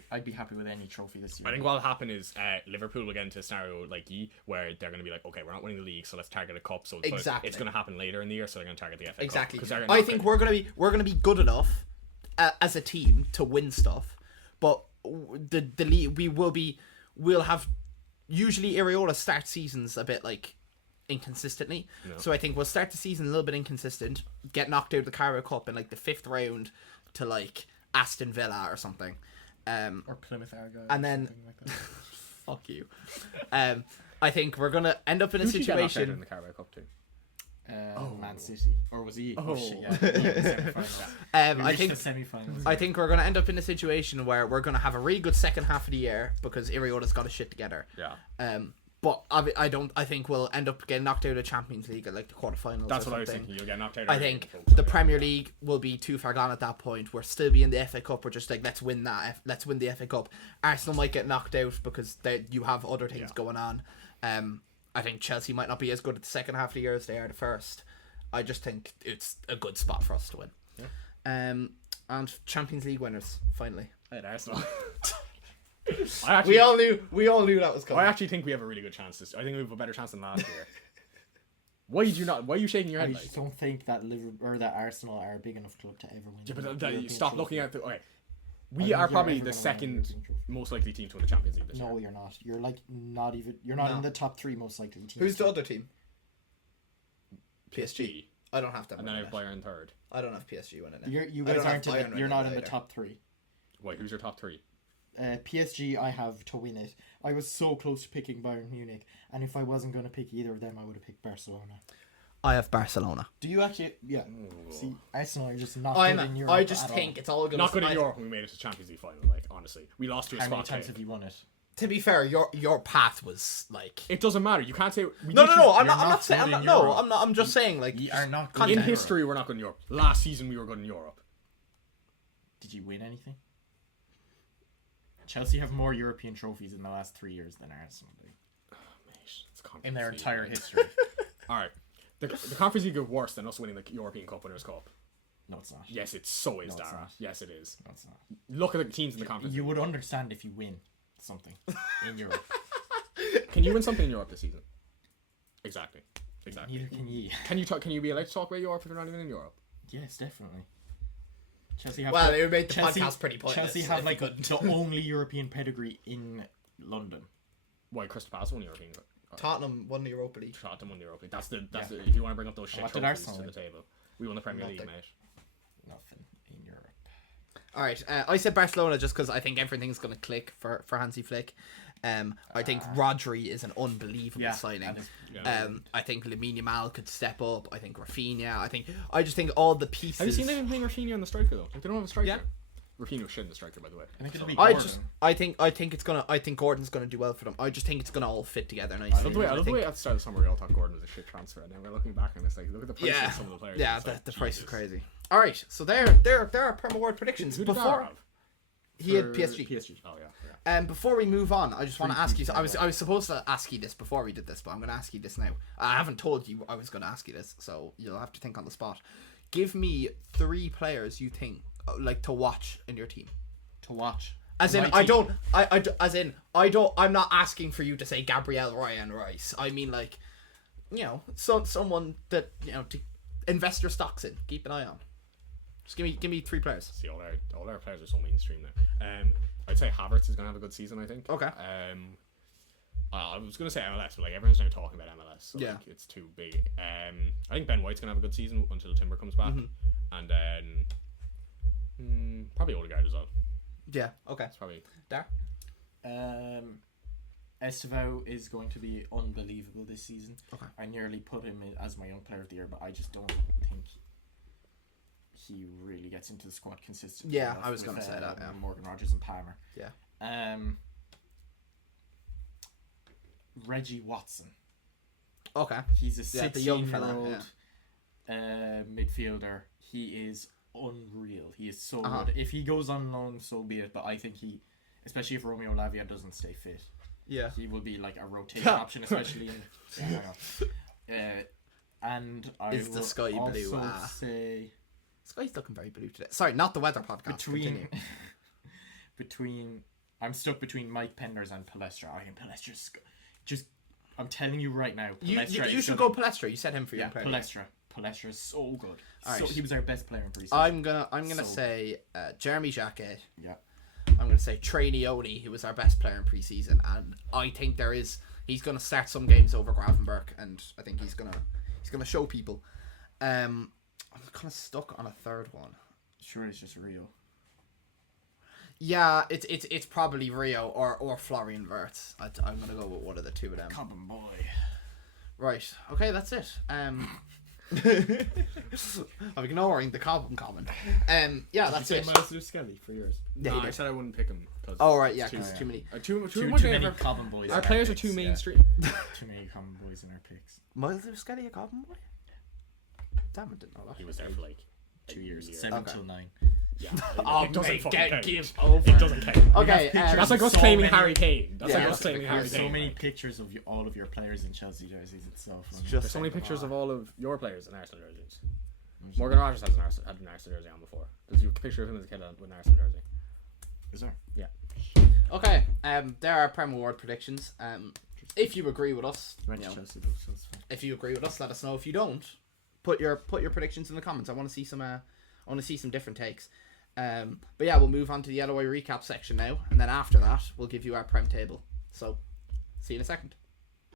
I'd be happy with any trophy this year. I think what'll happen is Liverpool will get into a scenario like where they're going to be like, okay, we're not winning the league, so let's target a cup. So exactly. It's going to happen later in the year, so they're going to target the FA Cup. Exactly. I think we're going to be good enough as a team to win stuff, but the league we'll have. Usually Iraola starts seasons a bit like inconsistently, so I think we'll start the season a little bit inconsistent, get knocked out of the Carabao Cup in like the 5th round to like Aston Villa or something, or Plymouth Argyle, and then like that. fuck you. I think we're gonna end up in a situation in the Carabao Cup too. Man City, or was he? Oh shit, yeah. I think we're gonna end up in a situation where we're gonna have a really good second half of the year because Iriola's got his shit together. Yeah. But I think we'll end up getting knocked out of the Champions League at like the quarterfinals. That's what I was thinking. You'll get knocked out. I think the Premier League will be too far gone at that point. We're still be in the FA Cup. We're just like let's win the FA Cup. Arsenal might get knocked out because you have other things going on. I think Chelsea might not be as good at the second half of the year as they are the first. I just think it's a good spot for us to win. Yeah. And Champions League winners finally. I had Arsenal. We all knew that was coming. I actually think we have a really good chance this. I think we have a better chance than last year. Why are you shaking your head? I just don't think that Liverpool or that Arsenal are a big enough club to ever win. Yeah, but stop looking at the. Okay. We are probably the second most likely team to win the Champions League this year. No, you're not. You're like not even. You're not in the top 3 most likely teams. Who's the other team? PSG. I don't have them. And then I have Bayern third. I don't have PSG winning it. You guys aren't. You're not in the top 3. Wait, who's your top 3? PSG, I have to win it. I was so close to picking Bayern Munich, and if I wasn't going to pick either of them, I would have picked Barcelona. I have Barcelona. Do you actually? Yeah. See, Arsenal are just not good in Europe. I just think it's all good. Not good in Europe when we made it to Champions League final. Like honestly, we lost to a spot. How many times have you won it? To be fair, your path was like. It doesn't matter. You can't say. No. I'm not saying. I'm just saying like. You are not good in history. We're not good in Europe. Last season we were good in Europe. Did you win anything? Chelsea have more European trophies in the last 3 years than Arsenal do. Oh, mate, it's in their entire history. All right. The Conference League is worse than us winning the European Cup Winners' Cup. No, it's not. Yes, it so is, Darren. Yes, it is. No, it's not. Look at the teams in the Conference League. You would understand if you win something in Europe. Can you win something in Europe this season? Exactly. Neither can you. Can you be allowed to talk about Europe if you're not even in Europe? Yes, definitely. Chelsea have. Well, it would make the podcast pretty pointless. Chelsea have like the only European pedigree in London. Why Crystal Palace won European? Tottenham won the Europa League. Tottenham won the Europa League. That's the if you want to bring up those shit trophies to the table. We won the Premier League, mate. Nothing in Europe. All right, I said Barcelona just because I think everything's going to click for Hansi Flick. I think Rodri is an unbelievable signing. I think Lamine Yamal could step up. I think Rafinha. I just think all the pieces. Have you seen them playing Rafinha on the striker though? Like, they don't have a striker. Yeah. Rafinha was shit in the striker, by the way. I think it'll be Gordon. I think Gordon's gonna do well for them. I just think it's gonna all fit together nicely. I love the way at the start of the summer we all thought Gordon was a shit transfer, and then we're looking back and it's like, look at the price of some of the players. Yeah, the price is crazy. All right, so there are Prem Award predictions. Who did Dar have? He had PSG. PSG. Oh yeah. Before we move on, I just want to ask you. I was supposed to ask you this before we did this, but I'm going to ask you this now. I haven't told you I was going to ask you this, so you'll have to think on the spot. Give me 3 players you think like to watch in your team. To watch. As in, I'm not asking for you to say Gabriel Ryan Rice. I mean, like, someone that, to invest your stocks in, keep an eye on. Just give me 3 players. See, all our players are so mainstream now. I'd say Havertz is gonna have a good season, I think. Okay. I was gonna say MLS, but like everyone's now talking about MLS, so yeah, like, it's too big. I think Ben White's gonna have a good season until Timber comes back, and then probably Odegaard as well. Yeah. Okay. It's probably there. Estevao is going to be unbelievable this season. Okay. I nearly put him in as my young player of the year, but I just don't think he really gets into the squad consistently. Yeah, I was going to say that. Yeah. Morgan Rogers and Palmer. Yeah. Reggie Watson. Okay. He's a 16-year-old midfielder. He is unreal. He is so good. If he goes on loan, so be it. But I think especially if Romeo Lavia doesn't stay fit, he will be like a rotation option, especially in. And I is the sky will blue? Also say sky's looking very blue today. Sorry, not the weather podcast. I'm stuck between Mike Penders and Palestra. I think Palestra's just. I'm telling you right now. You should go Palestra. You said him for your player. Palestra is so good. Right. So he was our best player in preseason. I'm gonna say Jeremy Jacquet. Yeah. I'm gonna say Trey Neone, who was our best player in preseason, and I think he's gonna start some games over Gravenberg, and I think he's gonna show people. I'm kind of stuck on a third one. Sure, it's just Rio. Yeah, it's probably Rio or Florian Wirtz. I'm gonna go with one of the two of them. Common boy. Right. Okay, that's it. I'm ignoring the comment. Yeah, that's it. Miles Skelly for yours. No, I said I wouldn't pick him. Oh right, yeah, because too many. Too many common boys. Our players are too mainstream. Too many common boys in our picks. Miles Skelly a common boy? Damn, I didn't know that. He was there for like 2 years. 7 till 9. Yeah. Oh, it doesn't fucking count. Give over. It doesn't count. Okay, that's like us claiming Harry Kane. That's like us claiming Harry Kane. So many pictures of all of your players in Chelsea jerseys. It's so funny. There's so many pictures of all of your players in Arsenal jerseys. Morgan Rogers had an Arsenal jersey on before. There's a picture of him as a kid with an Arsenal jersey. Is there? Yeah. Okay. There are Prem Award predictions. If you agree with us, Chelsea, if you agree with us, let us know. If you don't, put your predictions in the comments. I want to see some different takes. But yeah, we'll move on to the LOI recap section now, and then after that, we'll give you our Prem table. So, see you in a second.